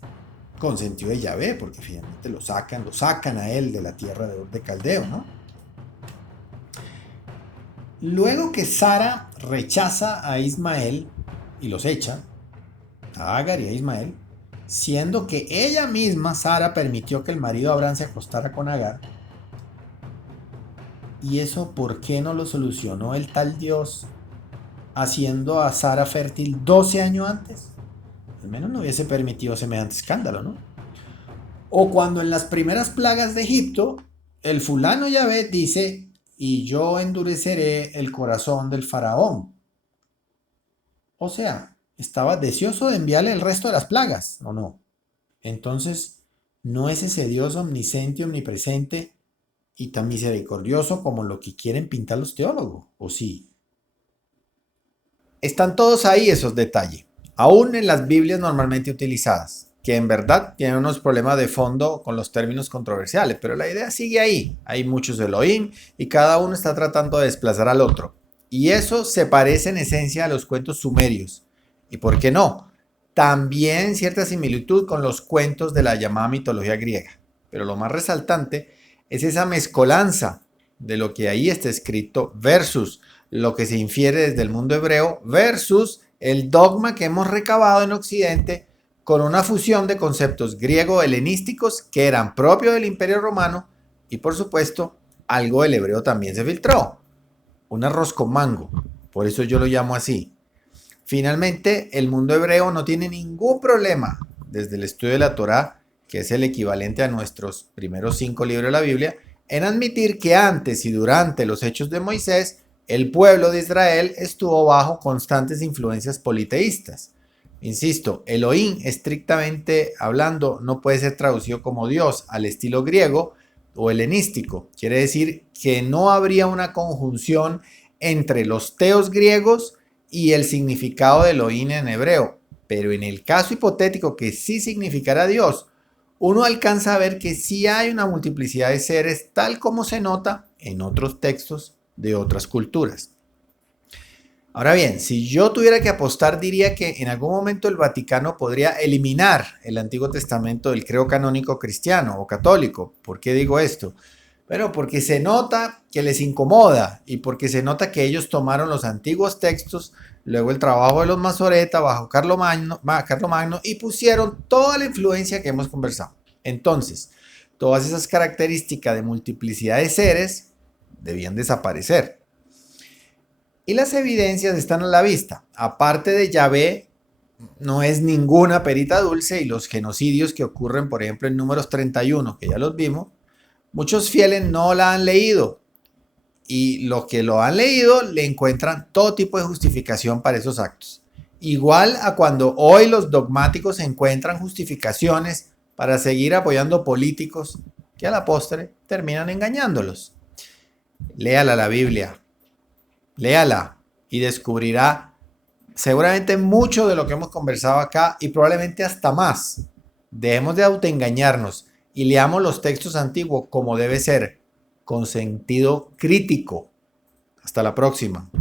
consentió de Yahvé, porque finalmente lo sacan a él de la tierra de Ur de Caldeo, ¿no? Luego que Sara rechaza a Ismael y los echa, a Agar y a Ismael, siendo que ella misma, Sara, permitió que el marido de Abraham se acostara con Agar. ¿Y eso por qué no lo solucionó el tal Dios haciendo a Sara fértil 12 años antes? Al menos no hubiese permitido semejante escándalo, ¿no? O cuando en las primeras plagas de Egipto, el fulano Yahvé dice, y yo endureceré el corazón del faraón. O sea, estaba deseoso de enviarle el resto de las plagas, ¿o no? Entonces, ¿no es ese Dios omnisciente, omnipresente y tan misericordioso como lo que quieren pintar los teólogos? ¿O sí? Están todos ahí esos detalles, aún en las Biblias normalmente utilizadas, que en verdad tienen unos problemas de fondo con los términos controversiales, pero la idea sigue ahí. Hay muchos Elohim y cada uno está tratando de desplazar al otro. Y eso se parece en esencia a los cuentos sumerios. ¿Y por qué no? También cierta similitud con los cuentos de la llamada mitología griega. Pero lo más resaltante es esa mezcolanza de lo que ahí está escrito versus lo que se infiere desde el mundo hebreo versus el dogma que hemos recabado en Occidente con una fusión de conceptos griego-helenísticos que eran propios del Imperio Romano y por supuesto algo del hebreo también se filtró. Un arroz con mango, por eso yo lo llamo así. Finalmente, el mundo hebreo no tiene ningún problema desde el estudio de la Torá, que es el equivalente a nuestros primeros 5 libros de la Biblia, en admitir que antes y durante los hechos de Moisés, el pueblo de Israel estuvo bajo constantes influencias politeístas. Insisto, Elohim, estrictamente hablando, no puede ser traducido como Dios al estilo griego o helenístico. Quiere decir que no habría una conjunción entre los teos griegos y el significado de Elohim en hebreo. Pero en el caso hipotético que sí significara Dios, uno alcanza a ver que sí hay una multiplicidad de seres, tal como se nota en otros textos de otras culturas. Ahora bien, si yo tuviera que apostar, diría que en algún momento el Vaticano podría eliminar el Antiguo Testamento del credo canónico cristiano o católico. ¿Por qué digo esto? Bueno, porque se nota que les incomoda y porque se nota que ellos tomaron los antiguos textos, luego el trabajo de los Masoreta bajo Carlomagno y pusieron toda la influencia que hemos conversado. Entonces, todas esas características de multiplicidad de seres debían desaparecer. Y las evidencias están a la vista. Aparte de Yahvé, no es ninguna perita dulce, y los genocidios que ocurren, por ejemplo, en Números 31, que ya los vimos, muchos fieles no la han leído. Y los que lo han leído le encuentran todo tipo de justificación para esos actos. Igual a cuando hoy los dogmáticos encuentran justificaciones para seguir apoyando políticos que a la postre terminan engañándolos. Léala la Biblia, léala y descubrirá seguramente mucho de lo que hemos conversado acá y probablemente hasta más. Dejemos de autoengañarnos y leamos los textos antiguos como debe ser, con sentido crítico. Hasta la próxima.